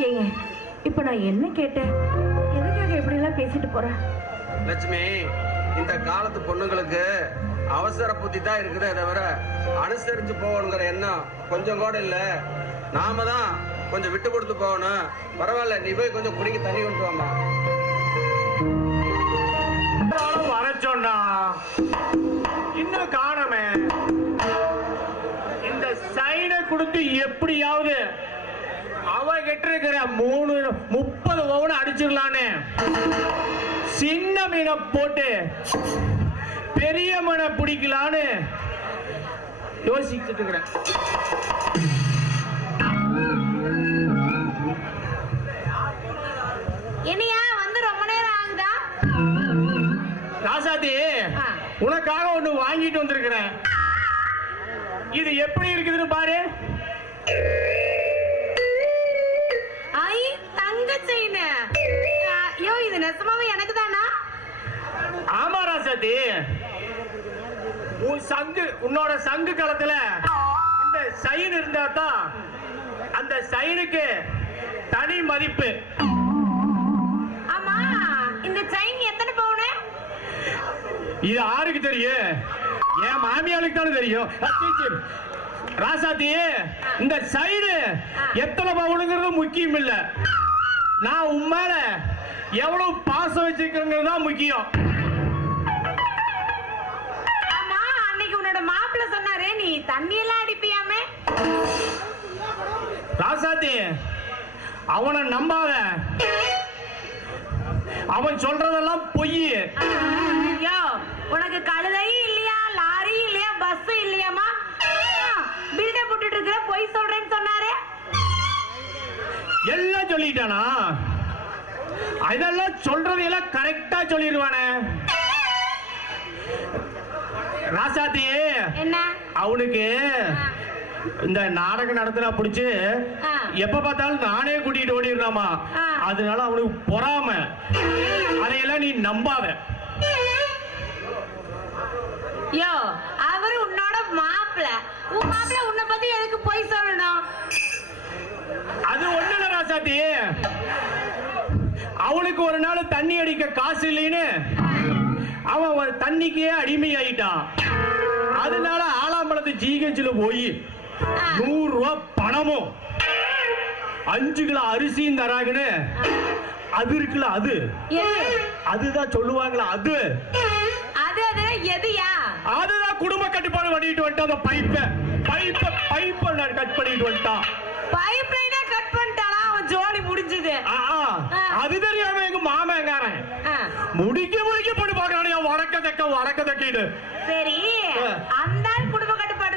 ஏங்க, இப்ப நான் என்ன கேட்டேன்? எதுக்காக இப்படி எல்லாம் பேசிட்டு போறேன்? லட்சுமி, இந்த காலத்து பொண்ணுங்களுக்கு அவசர புத்தி தான் இருக்குதே தவிர அனுசரிச்சு போகணுங்கிற எண்ணம் கொஞ்சம் கூட இல்ல. நாம தான் கொஞ்சம் விட்டு கொடுத்து போகணும். பரவாயில்ல, நீ போய் கொஞ்சம் குடிக்க தண்ணி கொண்டு வாமா. வர சொன்னா இன்னும் காணமே. இந்த சைனை கொடுத்து எப்படியாவது அவ கிட்ட இருக்கிற 30 பவுன் அடிச்சிடலான்னு சின்ன மீனை போட்டு பெரிய மீனை பிடிக்கலான்னு யோசிச்சுட்டு இருக்கிறேன். என்னையா வந்து ரொம்ப நேரம் ஆகுதா? ராசாத்தி, உனக்காக ஒண்ணு வாங்கிட்டு வந்திருக்கிறேன். இது எப்படி இருக்குதுன்னு பாரு. ஐ, தங்க செயின். ஐயோ, இது நெசமாவே எனக்கு தானா? ஆமா ராசாத்தி, உன்னோட சங்கு காலத்துல இந்த சைன் இருந்தா தான் அந்த சைனுக்கு தனி மதிப்பு. ஆமா, இந்த செயின் எத்தனை பவுன்? இது யாருக்கு தெரியும்? என் மாமியாளுக்கு தானே தெரியும். ராசாத்தி, இந்த சைடு எத்தனை பவுனுங்கிறது முக்கியம் இல்ல, நான் உண்மையில எவ்வளவு பாசம் வச்சிருக்கிறது தான் முக்கியம். ஆமா, அன்னைக்கு உன்னோட மாப்பிள்ள சொன்னாரே, நீ தண்ணி எல்லாம் அடிப்பியாமே? ராசாத்தி, அவனை நம்பாத. அவன் சொல்றதெல்லாம் பொய். உனக்கு கழுதையும் இல்லையா, லாரியும் இல்லையா, பஸ் இல்லையாமா? பில்ட போட்டுட்டு இருக்கிற, பொய் சொல்றேன்னு சொன்னாரு. எல்லாம் சொல்லிட்டானா? இதெல்லாம் சொல்றதெல்லாம் கரெக்டா சொல்லிடுவானே. ராசாத்தி, என்ன அவனுக்கு இந்த நாடகம் நடத்தினா பிடிச்சு எப்ப பார்த்தாலும் நானே கூட்டிட்டு ஓடிடுறாமா. அதனால அவனுக்கு பொறாம. அதையெல்லாம் நீ நம்பாத. யோ, அவரு உன்னோட மாப்பிள்ள. உன் மாப்பிள்ள உன்னை பத்தி எதுக்கு போய் சொல்லணும்? அது ஒண்ணு இல்ல ராசாத்தி, அவனுக்கு ஒரு நாள் தண்ணி அடிக்க காசு இல்லைன்னு அவன் ஒரு தண்ணிக்கே அடிமை ஆயிட்டான். அதனால ஆலாம்பலத்து ஜிஹெச்ல போய் 100 ரூபாய் பணமும் 5 கிலோ அரிசியும் தராங்கன்னு அது இருக்குல்ல, அதுதான் சொல்லுவாங்களா, அதுதான் குடும்ப கட்டுப்பாடு பண்ணிட்டு வந்துட்டான். அந்த பைப்பை நான் கட் பண்ணிட்டு வந்துட்டான். பைப் லைனே கட் பண்ணிட்டானா அவன் ஜோலி முடிஞ்சது. அது தெரியாம எங்க மாமங்காரன் முடிக்க பண்ணி பாக்குறானே வடக்க தக்கிட்டு. சரி, அந்த குடும்ப கட்டுப்பாடு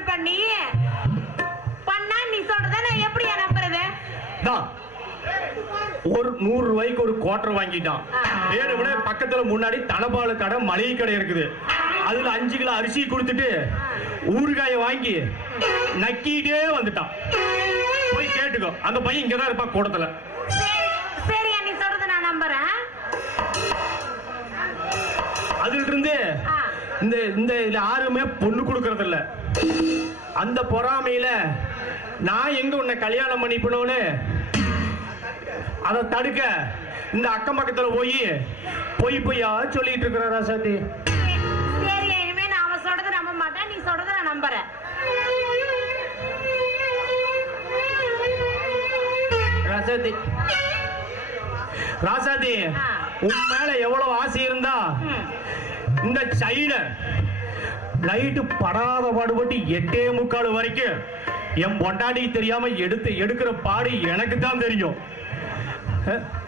பண்ணா நீ சொல்றத நான் எப்படியா நம்புறது? ஒரு 100 ரூபாய்க்கு ஒரு குவார்டர் வாங்கிட்டான். வேணும்னே பக்கத்துல முன்னாடி தனபாலு கடை, மளிகை கடை இருக்குது. அதுல 5 கிலோ அரிசி கொடுத்துட்டு ஊறுகாய வாங்கி நக்கிட்டே வந்துட்டான். போய் கேட்டுக்கோ, அந்த பையன் இங்கதான் இருப்பான் கூடத்துல. சரி, நீ சொல்றத நான் நம்புறேன். அதுல இருந்து இந்த யாருமே பொண்ணு கொடுக்கறது இல்ல. அந்த பொறாமையில நான் எங்க உன்னை கல்யாணம் பண்ணிப்பணும்னு அதை தடுக்க இந்த அக்கம் பக்கத்துல பொய்யா சொல்லிட்டு இருக்கிற ராசாத்தி. சரி, இனிமே நான் அவன் சொல்றத நம்ப மாட்டேன், நீ சொல்றத நான் நம்புறேன். ராசாத்தி, உன் மேல எவ்வளவு ஆசை இருந்தா இந்த சைன லைட்டு படாத பாடுபட்டு 8:45 வரைக்கும் என் பொண்டாடி தெரியாம எடுக்கிற பாடு எனக்கு தான் தெரியும்.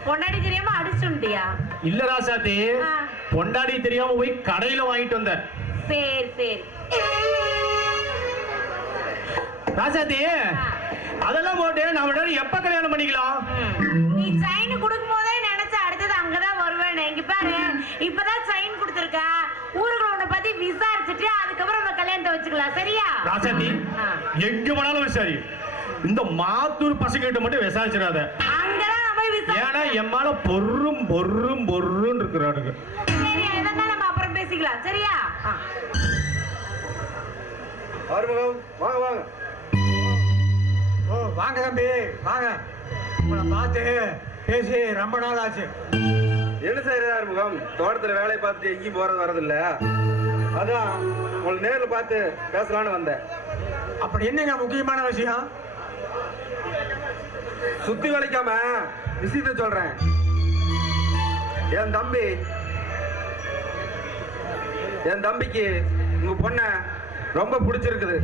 பொண்டாடி தெரியாம அடிச்சுட்டியா? இல்ல ராசாத்தி, பொண்டாடி தெரியாம போய் கடையில வாங்கிட்டு வந்த. சரி ராசாத்தி, அதெல்லாம் போட்டு நம்ம எப்ப கல்யாணம் பண்ணிக்கலாம்? நீ சைன் கொடுக்கும் போதே நினைச்ச அடுத்தது அங்கதான் வருவேன். இங்க பாரு, இப்பதான் சைன் கொடுத்திருக்க. ஊருக்குள்ள உன்னை பத்தி விசாரிச்சுட்டு அதுக்கப்புறம் நம்ம கல்யாணத்தை வச்சுக்கலாம். சரியா ராசாத்தி? எங்க வேணாலும் சரி, இந்த மாத்தூர் பசங்க கிட்ட மட்டும் விசாரிச்சிடாத. ஏன்னா என் மேல பொர்ரும் இருக்கிறாருங்க. சரி, இதெல்லாம் நம்ம அப்புறம் பேசிக்கலாம். சரியா? ஆறுமுகம், வாங்க. வாங்க தம்பி, வாங்க. உங்களை பார்த்து பேசி ரொம்ப நாள் ஆச்சு. என்ன செய்யறது ஆறுமுகம்? தோட்டத்துல வேலையை பார்த்து எங்கேயும் போறது வரதில்ல. அதான் உங்களை நேரில் பார்த்து பேசலான்னு வந்தேன். அப்படி என்னங்க முக்கியமான விஷயம்? சுத்தி வளைக்காம விஷயத்த சொல்றேன். என் தம்பிக்கு உங்க பொண்ண ரொம்ப பிடிச்சிருக்குது.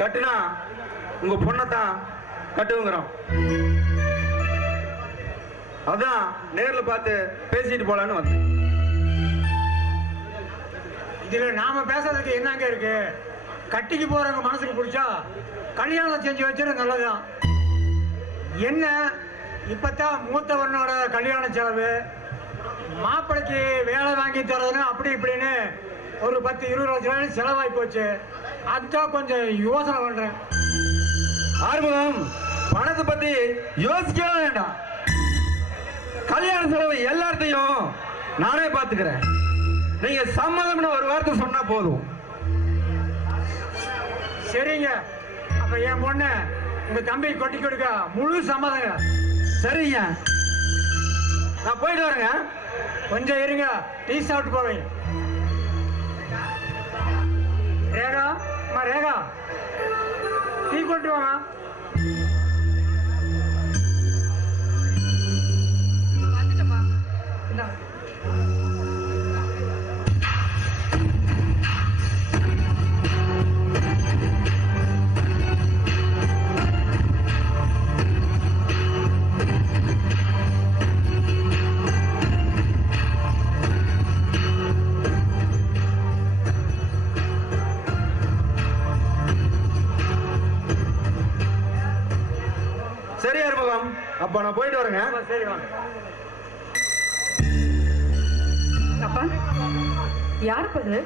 கட்டுனா உங்க பொண்ணத்தான் கட்டுங்கிறோம். அதான் நேர்ல பார்த்து பேசிட்டு போலான்னு வந்தேன். இதுல நாம பேசுறதுக்கு என்னங்க இருக்கு? கட்டிக்கு போறவங்க மனசுக்கு பிடிச்சா கல்யாணம் செஞ்சு வச்சுறது நல்லதுதான். என்ன இப்பதான் மூத்தவனோட கல்யாண செலவு, மாப்பிளைக்கு வேலை வாங்கி தரதுன்னு அப்படி இப்படின்னு ஒரு 10-20 லட்சம் ரூபாய் செலவாகி போச்சு. அதுதான் கொஞ்சம் யோசனை பண்றேன். ஆறுமுகம், பணத்தை பத்தி யோசிக்கவே வேண்டாம். கல்யாண செலவு எல்லாத்தையும் நானே பாத்துக்கிறேன். நீங்க சம்மதம்னு ஒரு வார்த்தை சொன்னா போதும். சரிங்க, அப்ப என் பொண்ணு உங்க தம்பி கொட்டி கொடுக்க முழு சம்மதங்க. சரிங்க, நான் போயிட்டு வரேங்க. கொஞ்சம் இருங்க, டீ சாப்பிட்டு போவீங்க. ரேகா, டீ கொண்டு வாங்க. சரி ஆறுமுகம், அப்ப நான் போயிட்டு வரேங்க. சரி வாங்க. அப்பா, யார் அது?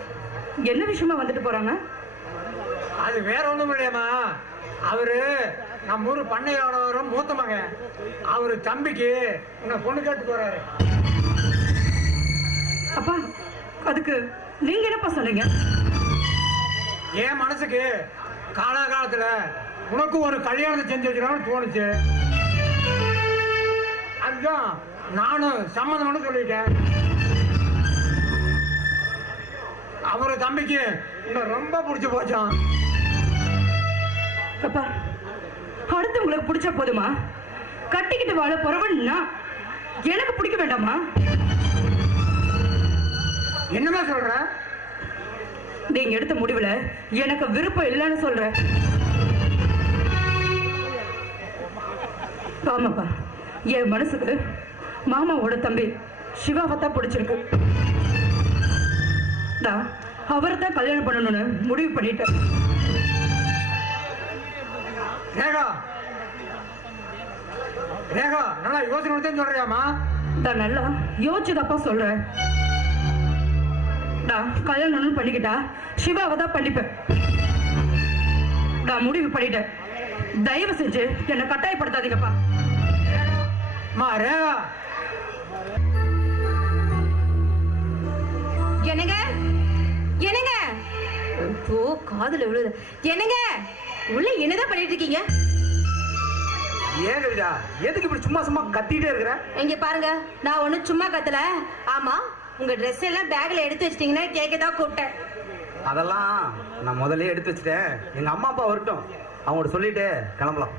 என்ன விஷயமா வந்துட்டு போறாங்க? அது வேற ஒண்ணும் இல்லையம்மா. அவரு நம்ம ஊரு பண்ணையோட மூத்த மகன். அவரு தம்பிக்கு உன்னை பொண்ணு கேட்டு போறாரு. அப்பா, அதுக்கு நீங்க என்னப்பா சொன்னீங்க? என் மனசுக்கு காலகாலத்துல உனக்கு ஒரு கல்யாணத்தை செஞ்சு வைக்கணும்னு தோணுச்சு. அதுதான் நானும் சம்மதம்னு சொல்லிட்டேன். அவரு தம்பிக்கு இன்னும் ரொம்ப பிடிச்சு போச்சான். அப்பா அடுத்து உங்களுக்கு பிடிச்ச போதுமா? கட்டிக்கிட்டு வாழ போறவன்னா எனக்கு பிடிக்க வேண்டாமா? என்னமா சொல்ற? நீங்க எடுத்த முடிவுல எனக்கு விருப்பம் இல்லைன்னு சொல்றேன். ஆமாப்பா, என் மனசுக்கு மாமாவோட தம்பி சிவாவைத்தான் பிடிச்சிருக்கு. நான் அவரை தான் கல்யாணம் பண்ணணும்னு முடிவு பண்ணிட்டேன். ரேகா ரேகா நல்லா யோசனை சொல்றியாமா? நான் நல்லா யோசிச்சுதாப்பா சொல்றேன். நான் கல்யாணம் பண்ணிக்கிட்டா சிவாவை தான் பண்ணிப்பேன். நான் முடிவு பண்ணிட்டேன். தயவு செஞ்சு என்னை கட்டாயப்படுத்தாதீங்கப்பா. ரேகா என்னங்க என்னங்க ஓ காதுல விழுது. என்னங்க உள்ள என்னதான் பண்ணிட்டு இருக்கீங்க? ஏன் கவிதா எதுக்கு இப்படி சும்மா சும்மா கத்திட்டே இருக்கிற? இங்க பாருங்க, நான் ஒண்ணு சும்மா கத்தல. ஆமா, உங்க ட்ரெஸ் எல்லாம் பேக்ல எடுத்து வச்சிட்டீங்கன்னா கேக்கதான் கூப்பிட்டேன். அதெல்லாம் நான் முதல்ல எடுத்து வச்சுட்டேன். எங்க அம்மா அப்பா வரட்டும், அவங்கள்ட்ட சொல்லிட்டு கிளம்பலாம்.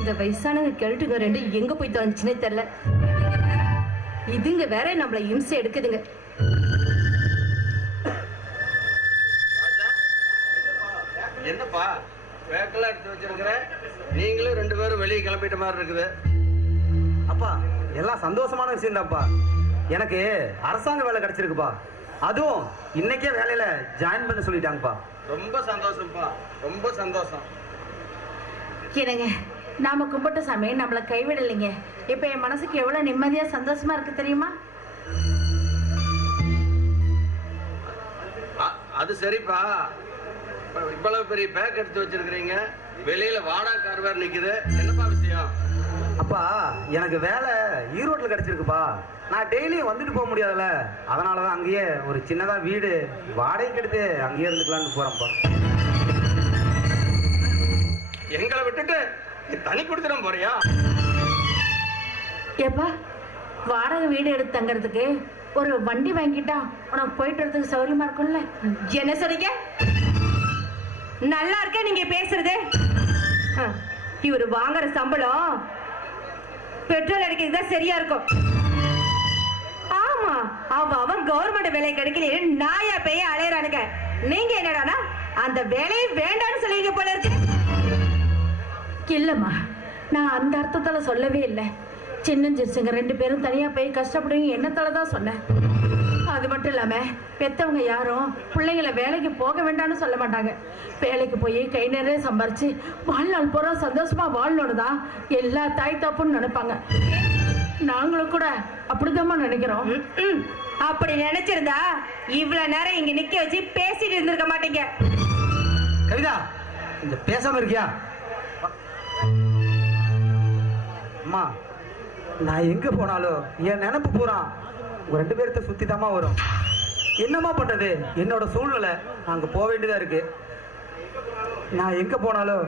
இந்த வயசானவங்க கெழுட்டுங்க ரெண்டு எங்க போய் தொலைஞ்சுன்னே தெரியல. இதுங்க வேற நம்மள இம்சை எடுக்குதுங்க. என்னப்பா பேக்கெல்லாம் எடுத்து வச்சிருக்கிற? நீங்களும் 2 பேரும் வெளியே கிளம்பிட்ட மாதிரி இருக்குது. அப்பா எல்லாம் சந்தோஷமான விஷயம் தான்ப்பா. எனக்கு அரசாங்க வேலை கிடைச்சிருக்குப்பா. அதுவும் இன்னைக்கே வேலையில ஜாயின் பண்ண சொல்லிட்டாங்கப்பா. ரொம்ப சந்தோஷம்ப்பா, ரொம்ப சந்தோஷம். என்னங்க, நாம கும்பிட்ட சாமி நம்மள கைவிடலைங்க. இப்ப என் மனசுக்கு எவ்வளவு நிம்மதியா சந்தோஷமா இருக்கு தெரியுமா? அது சரிப்பா. இவ்வளவு பெரிய பேக் எடுத்து வச்சிருக்கிறீங்க, வெளியில வாடகை கார் வேற நிக்குது. என்னப்பா விஷயம்? அப்பா எனக்கு வேலை ஈரோட்ல கிடைச்சிருக்குப்பா. நான் டெய்லியும் வந்துட்டு போக முடியாதுல்ல, அதனாலதான் அங்கேயே ஒரு சின்னதா வீடு வாடகைக்கு எடுத்து அங்கேயே இருந்துக்கலாம்னு போறேன்ப்பா. எங்களை விட்டுட்டு நீ தனி கொடுத்துட போறியா? ஏப்பா, வாடகை வீடு எடுத்து தங்கறதுக்கு ஒரு வண்டி வாங்கிட்டா உனக்கு போயிட்டு வரதுக்கு சௌரியமா இருக்கும்ல. என்ன சொல்றீங்க? நல்லா இருக்க நீங்க பேசுறது. இவரு வாங்குற சம்பளம் பெட்ரோல் அடிக்கிறது தான் சரியா இருக்கும். ஆமா, அவன் கவர்மெண்ட் வேலை கிடைக்கல நாயா பேய அலையறானுங்க. நீங்க என்னடானா அந்த வேலையை வேண்டாம்னு சொல்லுவீங்க போல இருக்கு. இல்லம்மா, நான் அந்த அர்த்தத்துல சொல்லவே இல்லை. சின்னஞ்சிருச்சுங்க 2 பேரும் தனியா போய் கஷ்டப்படுவீங்க எண்ணத்தால தான் சொன்னேன். அது மட்டும் இல்லாம பெத்தவங்க யாரும் பிள்ளைங்களை வேலைக்கு போக வேண்டாம்னு சொல்ல மாட்டாங்க. வேலைக்கு போய் கை நிறைய சம்பாரிச்சு வாழ்நாள் பூரா சந்தோஷமா வாழணும்னு தான் எல்லா தாய் தாப்புன்னு நினைப்பாங்க. நாங்களும் கூட அப்படிதான் நினைக்கிறோம். அப்படி நினைச்சிருந்தா இவ்வளவு நேரம் இங்க நிக்க வச்சு பேசிட்டு இருந்திருக்க மாட்டீங்க. கவிதா கொஞ்சம் பேசாம இருக்கியா? அம்மா, நான் எங்க போனாலும் என் நினைப்பு பூரா 2 பேர்த்த சுத்தி தாமா வரும். என்னமா பண்றது, என்னோட சூழ்நிலை அங்க போக வேண்டியதா இருக்கு. நான் எங்க போனாலும்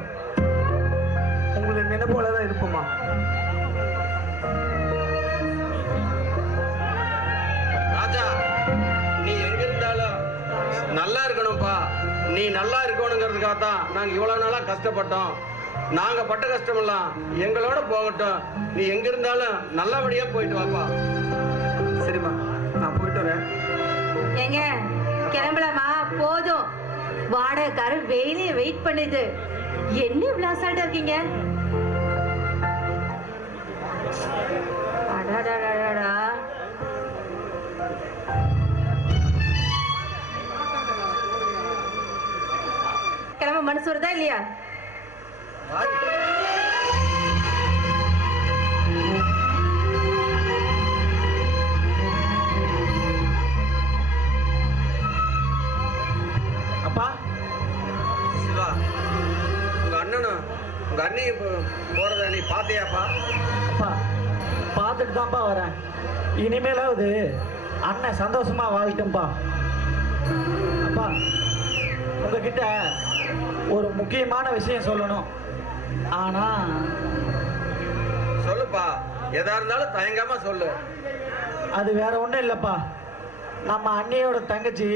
உங்களுக்கு நினைப்போலதான் இருப்போமா. ராஜா, நீ எங்க இருந்தாலும் நல்லா இருக்கணும்ப்பா. நீ நல்லா இருக்கணுங்கிறதுக்காக தான் நாங்க இவ்வளவு நாளா கஷ்டப்பட்டோம். நாங்க பட்ட கஷ்டம் எல்லாம் எங்களோட போகட்டும். நீ எங்க இருந்தாலும் நல்லபடியா போயிட்டு வாப்பா. சரிம்மா, நான் போயிட்டு வரேன். ஏங்க கிளம்பலாமா? போதும், வாடகைக்காரர் வெயிலே வெயிட் பண்ணுது. என்ன இவ்வளவு அசால்ட்டா இருக்கீங்க? அடாடாடாடா. கிளம்ப மனசு வருதா இல்லையா? அப்பா, சிவா, உங்க அண்ணனும் உங்க அண்ணியும் போறத நீ பாத்தியாப்பா? அப்பா பார்த்துட்டு தான்ப்பா வரேன். இனிமேலாவது அண்ணன் சந்தோஷமா வாழ்த்தும்பா. அப்பா, உங்ககிட்ட ஒரு முக்கியமான விஷயம் சொல்லணும். ஆனா சொல்லுப்பா, எதா இருந்தாலும் தயங்காம சொல்லு. அது வேற ஒண்ணும் இல்லப்பா. நம்ம அண்ணியோட தங்கச்சி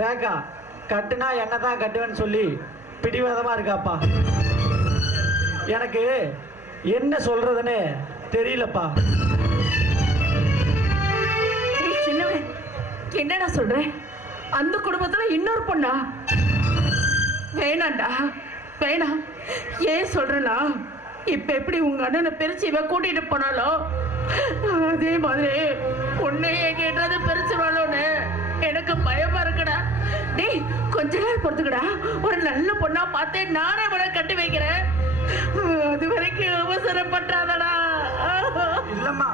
ரேகா கட்டுனா என்ன தான் கட்டுவேன்னு சொல்லி பிடிவாதமா இருக்காப்பா. எனக்கு என்ன சொல்றதுன்னு தெரியலப்பா. சின்னவன் என்னடா சொல்றேன்? அந்த குடும்பத்துல இன்னொரு பொண்ணா? வேணாண்டா, வேணாம். ஏன் சொல்றேன்னா, இப்ப எப்படி உங்க அண்ணனை பிரிச்சு இவ கூட்டிட்டு போனாலோ அதே மாதிரி உன்னையே கேட்டது பிரிச்சுவாளோன்னு எனக்கு பயமா இருக்குடா. டேய், கொஞ்ச நேரம் பொறுத்துக்கடா. ஒரு நல்ல பொண்ணா பார்த்தேன் நானே அவளை கட்டி வைக்கிறேன். அது வரைக்கும் அவசரப்பட்டாதடா. இல்லம்மா,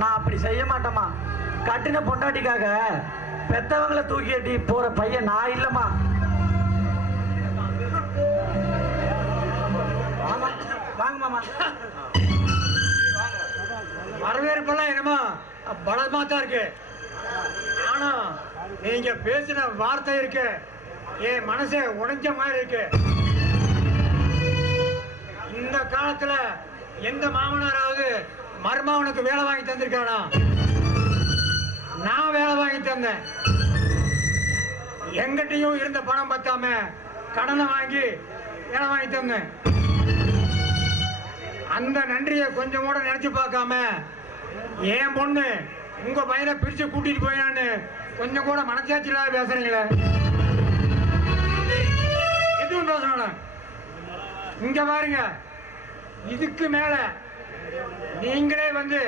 நான் அப்படி செய்ய மாட்டேம்மா. கட்டின பொண்டாட்டிக்காக பெத்தவங்களை தூக்கி கட்டி போற பையன் நான் இல்லம்மா. வாங்க மாமா. வரவேற்பெல்லாம் என்னமா பலமா தான் இருக்கு. ஆனா நீங்க பேசின வார்த்தை இருக்கு, என் மனசை உடைஞ்ச மாதிரி இருக்கு. இந்த காலத்துல எந்த மாமனாராவது மருமகனுக்கு வேலை வாங்கி தந்திருக்கானா? நான் வேலை வாங்கி தந்தேன். எங்கிட்டையும் இருந்த பணம் பத்தாம கடனை வாங்கி வேலை வாங்கி தந்தேன். அந்த நன்றியை கொஞ்சம் கூட நினைச்சு பார்க்காம என் பொண்ணு உங்க பையனை பிரிச்சு கூட்டிட்டு போயான்னு கொஞ்சம் கூட மனசாட்சி இல்லாத பேசுறீங்களே. எதுவும் பேசணும். இங்க பாருங்க, இதுக்கு மேல நீங்களே வந்து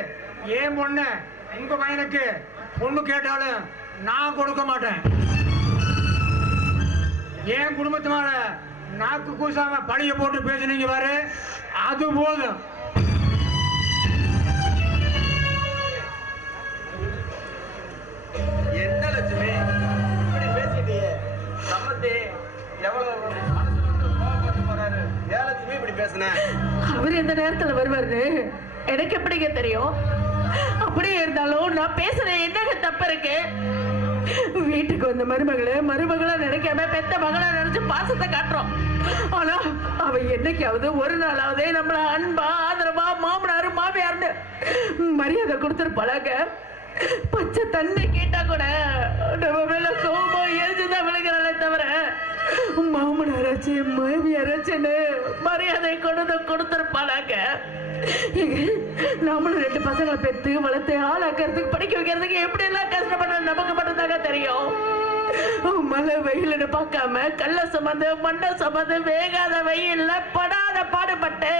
என் பொண்ணு உங்க பையனுக்கு பொண்ணு கேட்டாலும் நான் கொடுக்க மாட்டேன். என் குடும்பத்து மேல நாக்கு கூசாம பழிய போட்டு பேசுனீங்க பாரு, அது போதும். என்ன லட்சுமி இப்படி பேசிட்டியே? சம்மந்தி எவ்வளவு போறாரு? ஏன் லட்சுமி இப்படி பேசுன? அவர் எந்த நேரத்துல வருவாரு எனக்கு எப்படிங்க தெரியும்? அப்படியே இருந்தாலும் நான் பேசுறேன் என்னங்க தப்பு இருக்கு? வீட்டுக்கு வந்த மருமகளை நினைக்காம பெத்த மகளா நினைச்சு பாசத்தை காட்டுறோம். ஆனா அவ என்னைக்காவது ஒரு நாளாவது நம்மள அன்பா ஆதரவா மாமனாரு மாமியார்னு மரியாதை கொடுத்துருப்பாளாங்க. பச்சை தண்ணி கேட்டா கூட நம்ம மேல கோபம் எரிஞ்சுதான் விழுகிறாளே தவிர மாமனாராச்சு மாமியாராச்சுன்னு மரியாதை கொடுத்துருப்பாளாங்க. நம்மளும் 2 பசங்களை பெத்து வளர்த்து ஆளாக்கிறதுக்கு படிக்க வைக்கிறதுக்கு எப்படி எல்லாம் கஷ்டப்பட நமக்கு மட்டும்தாங்க தெரியும். மழை வெயில்னு பார்க்காம கல்ல சுமந்து மண்ணை சுமந்து வேகாத வெயில்ல படாத பாடுபட்டு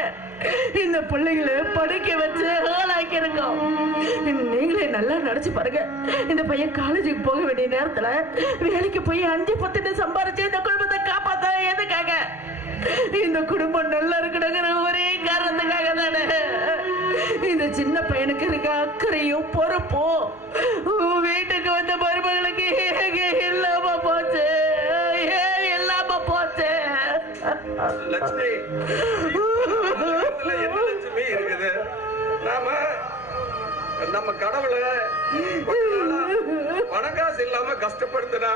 இந்த பிள்ளைகளை படிக்க வச்சு ஆளாக்கி இருக்கோம். நீங்களே நல்லா நினைச்சு பாருங்க. இந்த பையன் காலேஜுக்கு போக வேண்டிய நேரத்துல வேலைக்கு போய் 5-10 சம்பாரிச்சு இந்த குடும்பத்தை காப்பாத்த எதுக்காக? இந்த குடும்பம் நல்லா இருக்கணுங்கிற ஒரே காரணத்துக்காக தானே. இந்த சின்ன பையனுக்கு இருக்க அக்கறையும் பொறுப்பும் வீட்டுக்கு வந்த மருமகளுக்கு இல்லாம போச்சு. ஏன் இல்லாம போச்சு? லட்சுமி, என்ன லட்சுமி இருக்குது? நம்ம கடவுளை பணக்காசு இல்லாம கஷ்டப்படுத்தினா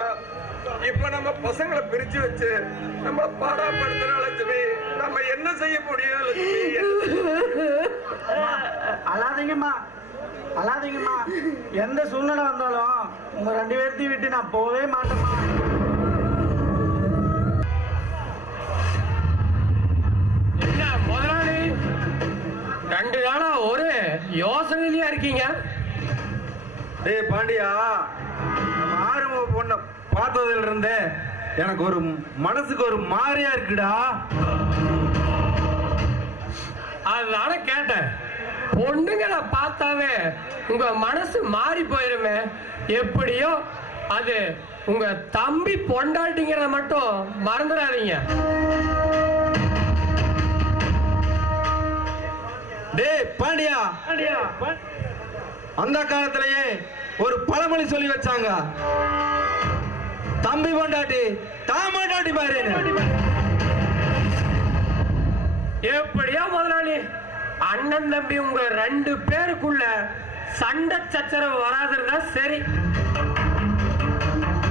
இப்ப நம்ம பசங்களை பிரிச்சு வச்சு நம்ம பாடாப்படுத்தினா லட்சுமி நம்ம என்ன செய்ய முடியும்? லட்சுமி, அழாதீங்கம்மா, அழாதீங்கம்மா. எந்த சூழ்நிலை வந்தாலும் உங்க 2 பேர்த்தையும் விட்டு நான் போவே மாட்டேம்மா. என்ன முதலாளி 2 நாளா ஒரு யோசனையிலயா இருக்கீங்க? டேய் பாண்டியா, நம்ம ஆறுமுக பொண்ண பார்த்ததுல இருந்தே எனக்கு ஒரு மனசுக்கு ஒரு மாதிரியா இருக்குடா. அதனால கேட்டேன். பொண்ணுங்களை பார்த்தாவே உங்க மனசு மாறி போயிருமே. எப்படியோ அது உங்க தம்பி பொண்டாட்டிங்கிறத மட்டும் மறந்துடாதீங்க. டேய் பாண்டியா, அந்த காலத்திலேயே ஒரு பழமொழி சொல்லி வச்சாங்க, தம்பி பொண்டாட்டி தான் பொண்டாட்டி பாரு. எப்படியோ முதலாளி, அண்ணன் தம்பி உங்க 2 பேருக்குள்ள சண்டை சச்சரவு வராதுன்னா சரி.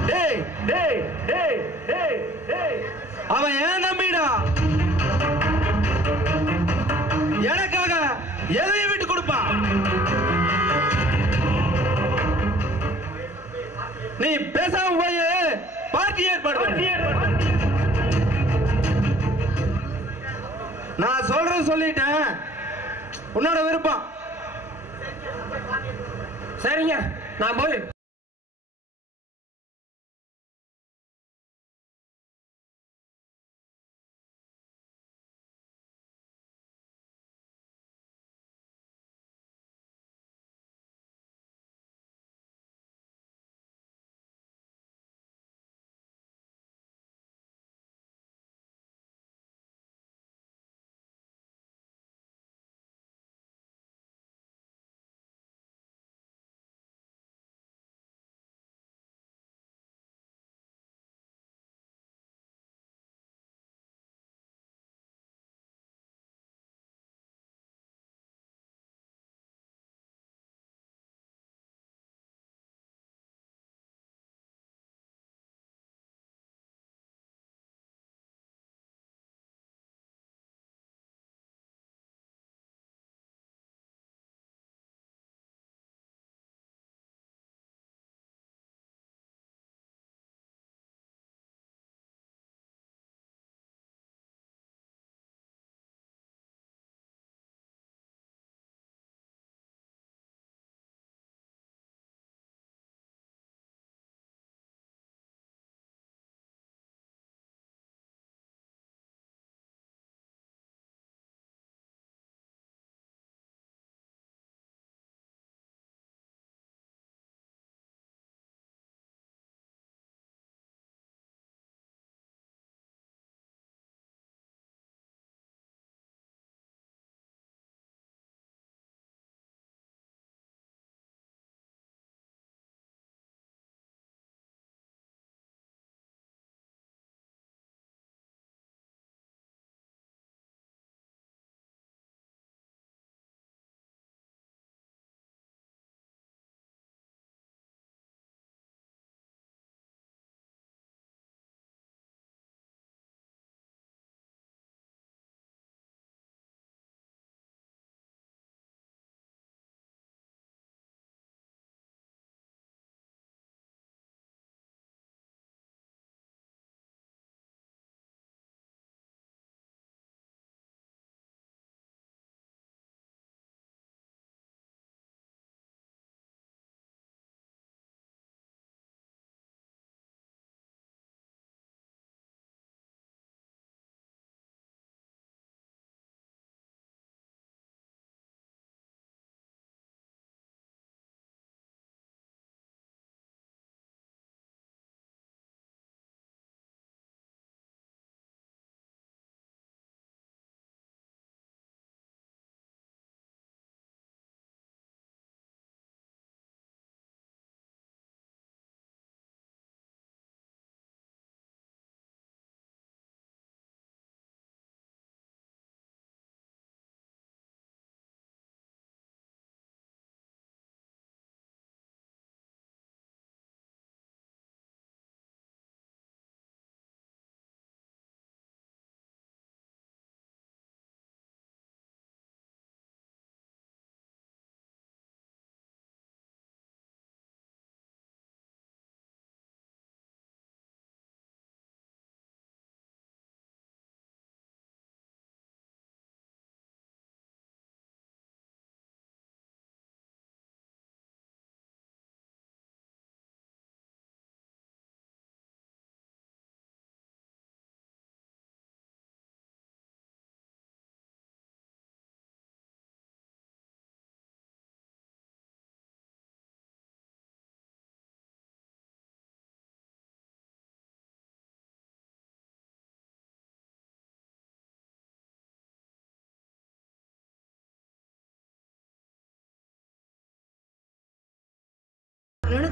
டேய் டேய் டேய் டேய் டேய், அவன் ஏன் நம்பிடா? எனக்காக எதையும் விட்டு கொடுப்பான். நீ பேசாம போய் பார்ட்டி ஏற்பாடு. நான் சொல்றது சொல்லிட்டேன், உன்னோட விருப்பம். சரிங்க, நான் போய்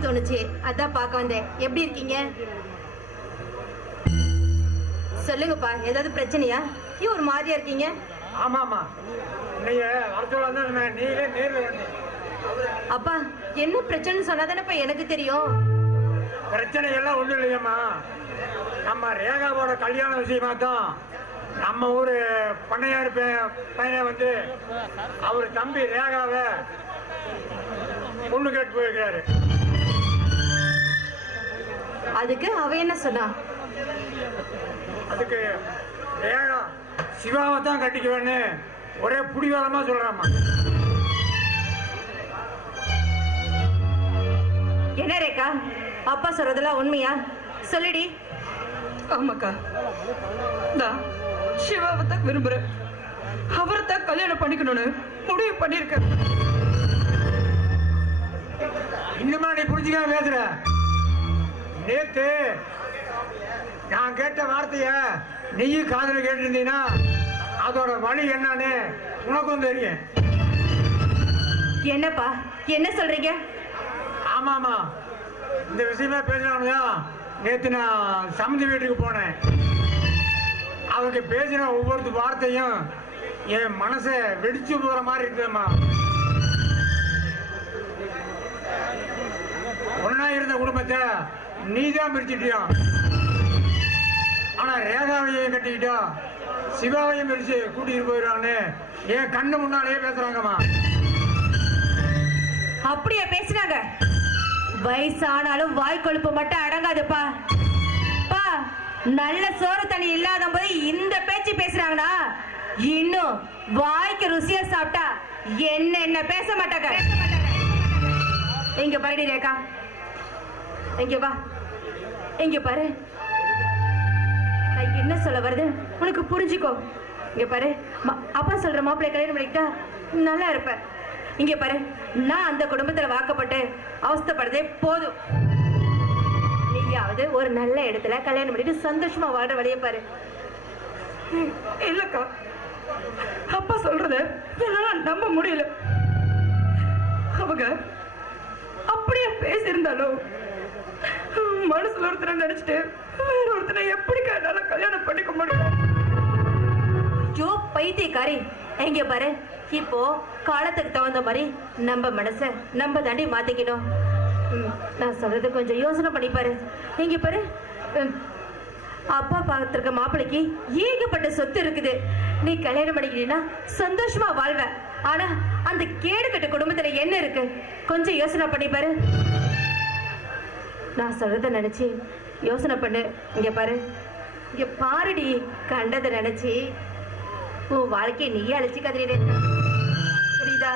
தோணுச்சு, அதான் பார்க்க வந்தேன். எப்படி இருக்கீங்க? சொல்லுங்கப்பா, ஏதாவது பிரச்சனையா? ஏன் ஒரு மாதிரியா இருக்கீங்க? ஆமாமா, அப்பா என்ன பிரச்சனை சொன்னாதானப்பா எனக்கு தெரியும். பிரச்சனை எல்லாம் ஒண்ணும் இல்லையம்மா, நம்ம ரேகாவோட கல்யாண விஷயமா தான் நம்ம ஊரு பண்ணையார் பையனை வந்து அவர் தம்பி ரேகாவை பொண்ணு கேட்டு போயிருக்காரு. அதுக்கு அவ என்ன சொன்னா? அதுக்கு ரேகா சிவாவை தான் கட்டிக்குவேன்னு ஒரே புடிவாதமா சொல்றாமா. என்ன ரேகா, அப்பா சொல்றதெல்லாம் உண்மையா? சொல்லுடி. ஆமாக்கா, நான் சிவாவை தான் விரும்புறேன். அவரை தான் கல்யாணம் பண்ணிக்கணும்னு முடிவு பண்ணிருக்கேன். இன்னுமா நீ புரிஞ்சுக்காம பேசுற? நேத்து நான் கேட்ட வார்த்தைய நீயும் காதுல கேட்டிருந்தீங்கன்னா அதோட வழி என்னன்னு உனக்கும் தெரியும். என்னப்பா என்ன சொல்றீங்க? ஆமாமா, இந்த விஷயமா பேசலாம்யா. நேத்து நான் சமந்தி வீட்டுக்கு போனேன். அவங்க பேசின ஒவ்வொரு வார்த்தையும் என் மனசை வெடிச்சு போற மாதிரி இருக்குதுமா. ஒன்னா இருந்த குடும்பத்தை நீதான் பிரிச்சுட்டியா. ஆனா ரேகாவையும் கட்டிக்கிட்டா சிவாவையும் பிரிச்சு கூட்டிட்டு போயிடுவாங்கன்னு என் கண்ணு முன்னாலேயே பேசுறாங்கம்மா. அப்படியே பேசுறாங்க? வயசானாலும் வாய் கொழுப்பு மட்டும் அடங்காதுப்பா. பா, நல்ல சோறு தண்ணி இல்லாத போது இந்த பேச்சு பேசுறாங்கன்னா இன்னும் வாய்க்கு ருசியா சாப்பிட்டா என்ன பேச மாட்டாங்க. இங்க பாருடி ரேகா, இங்க வா, இங்க பாரு. நான் என்ன சொல்ல வருது உனக்கு புரிஞ்சுக்கோ. இங்க பாரு, அப்பா சொல்ற மாப்பிள்ளை கல்யாணம் பண்ணிக்கிட்டா நல்லா இருப்ப. இங்க பாரு, நான் அந்த குடும்பத்துல வாக்கப்பட்டு அவஸ்தைப்படுறதே போதும். நீயாவது ஒரு நல்ல இடத்துல கல்யாணம் பண்ணிட்டு சந்தோஷமா வாழ்ற வழியை பாரு. இல்லக்கா, அப்பா சொல்றத என்னால நம்ப முடியல. அவங்க அப்படியே பேசியிருந்தாலும் மனசுல ஒருத்தரை நினைச்சிட்டு வேற ஒருத்தனை எப்படி என்னால கல்யாணம் பண்ணிக்க முடியும்? ஜோ பைத்தியக்காரி, எங்க பாரு, இப்போ காலத்துக்கு தகுந்த மாதிரி நம்ம மனச நம்ம தாண்டி மாத்திக்கணும். நான் சொல்றது கொஞ்சம் யோசனை பண்ணி பாரு. எங்க பாரு, அப்பா பார்த்திருக்க மாப்பிள்ளைக்கு ஏகப்பட்ட சொத்து இருக்குது. நீ கல்யாணம் பண்ணிக்கிட்டீங்கன்னா சந்தோஷமா வாழ்வ. ஆனா அந்த கேடு கட்ட குடும்பத்துல என்ன இருக்கு கொஞ்சம் யோசனை பண்ணி பாரு. நான் சொல்றத நினைச்சு யோசனை பண்ணு. இங்க பாரு, இங்க பாருடி, கண்டதை நினைச்சு உன் வாழ்க்கையை நீயே அழிச்சுக்காதீங்க. புரியுதா?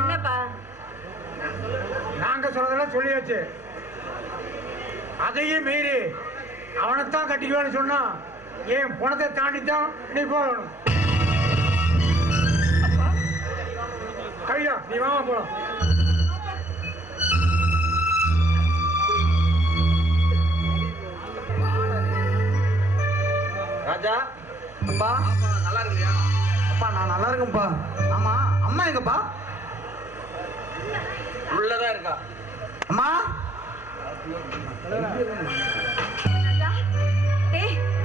என்னப்பா? நாங்க சொல்றதெல்லாம் சொல்லியாச்சு. அதையும் மீறி அவனைத்தான் கட்டிக்குவேன்னு சொன்னா என் பணத்தை தாண்டித்தான் நீ போகணும். கையா நீ வாங்க போலாம். ராஜா, அப்பா நல்லா இருக்கியா? அப்பா நான் நல்லா இருக்கேன்ப்பா. ஆமா, அம்மா எங்கப்பா? உள்ளதான் இருக்கா. அம்மா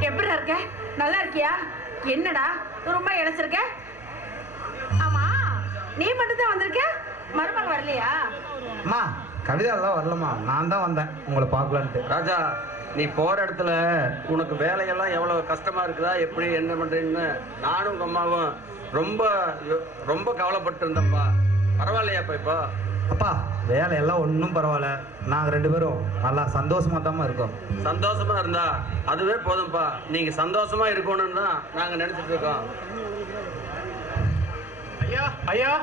எப்படி இருக்க? நல்லா இருக்கியா? என்னடா ரொம்ப இழைச்சிருக்க? ஆமா, நீ மட்டும் தான் வந்திருக்க, மருமகன் வரலையா? அம்மா, கவிதா எல்லாம் வரலம்மா, நான் தான் வந்தேன் உங்களை பார்க்கலான்ட்டு. ராஜா, நீ போற இடத்துல உனக்கு வேலையெல்லாம் எவ்வளவு கஷ்டமா இருக்குதா, எப்படி என்ன பண்றீங்கன்னு நானும் உங்க அம்மாவும் ரொம்ப ரொம்ப கவலைப்பட்டு இருந்தோம்ப்பா. பரவாயில்லையாப்பா இப்போ? அப்பா, வேலையெல்லாம் ஒன்றும் பரவாயில்ல. நாங்கள் ரெண்டு பேரும் நல்லா சந்தோஷமா தான் இருக்கோம். சந்தோஷமா இருந்தா அதுவே போதும்ப்பா. நீங்க சந்தோஷமா இருக்கணும்னு தான் நாங்க நினைச்சிட்டு இருக்கோம். ஐயா ஐயா,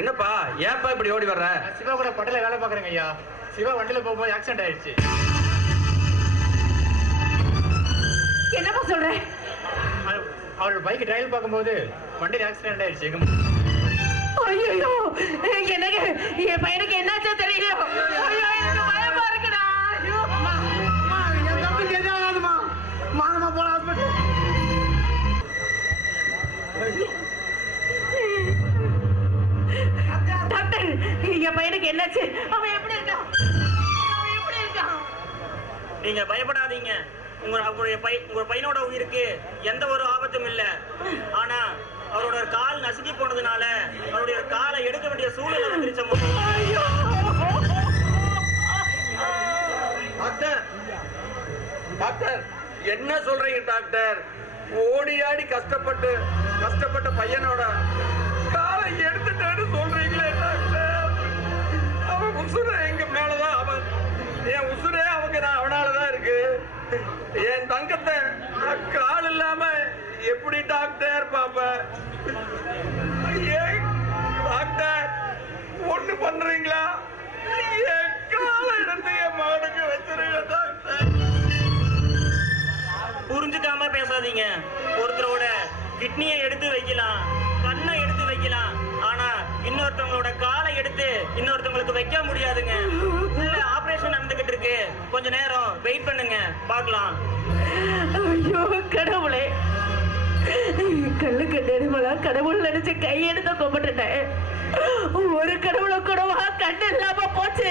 என்னப்பா ஏப்பா இப்படி ஓடி வர்ற? சிவா கூட பட்டில வேலை பாக்குறேங்க ஐயா. சிவா வண்டியில போகும்போது ஆக்சிடென்ட் ஆயிடுச்சு. என்னப்பா சொல்ற? அவரோட பைக் டிரைவ் பார்க்கும்போது வண்டியில் ஆக்சிடென்ட் ஆயிடுச்சு. ஐயோ, எனக்கு என் பையனுக்கு என்னாச்சோ தெரியல. ஐயோ, எனக்கு பயமா இருக்குடா. ஐயோ, என் தம்பிக்கு எதுவும் ஆகாதுமா. வாங்கம்மா போலாம் ஹாஸ்பிட்டல். டாக்டர், என் பையனுக்கு என்னாச்சு? அவன் எப்படி இருக்கான்? அவன் எப்படி இருக்கான்? நீங்க பயப்படாதீங்க. உங்க பையனோட உயிருக்கு எந்த ஒரு ஆபத்தும் இல்ல. ஆனா அவரோட கால் நசுக்கி போனதுனால அவருடைய காலை எடுக்க வேண்டிய சூழ்நிலை வந்துருச்சு. டாக்டர், டாக்டர் என்ன சொல்றீங்க டாக்டர்? ஓடி ஆடி கஷ்டப்பட்ட பையனோட காலை எடுத்துட்டான்னு சொல்றீங்களே டாக்டர்? அவன் உசுர எங்க மேலதான் என் உசுரே அவனாலதான் இருக்கு. என் தங்கத்தை கால் இல்லாம எப்படி டாக்டர் பாப்ப? டாக்டர் ஒண்ணு பண்றீங்களா? என் காலை எடுத்து என் மகனுக்கு வச்சிருங்க டாக்டர். புரிஞ்சுக்காம பேசாதீங்க. ஒருத்தரோட கிட்னியை எடுத்து வைக்கலாம், கண்ணை எடுத்து வைக்கலாம், ஆனா இன்னொருத்தவங்களோட காலை எடுத்து இன்னொருத்தவங்களுக்கு வைக்க முடியாதுங்க. உள்ள ஆபரேஷன் நடந்துகிட்டு இருக்கு, கொஞ்ச நேரம் வெயிட் பண்ணுங்க, பார்க்கலாம். ஐயோ கடவுளே, கண்ணுக்கு நெருமலா கடவுள் நினைச்சு கையெடுத்து கும்பிட்டுட்டேன். ஒரு கடவுளை கூடவா கண்ணு இல்லாம போச்சு.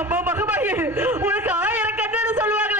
அம்மா மகமாயி, உனக்கு 1000 கண்ணுன்னு சொல்லுவாங்க.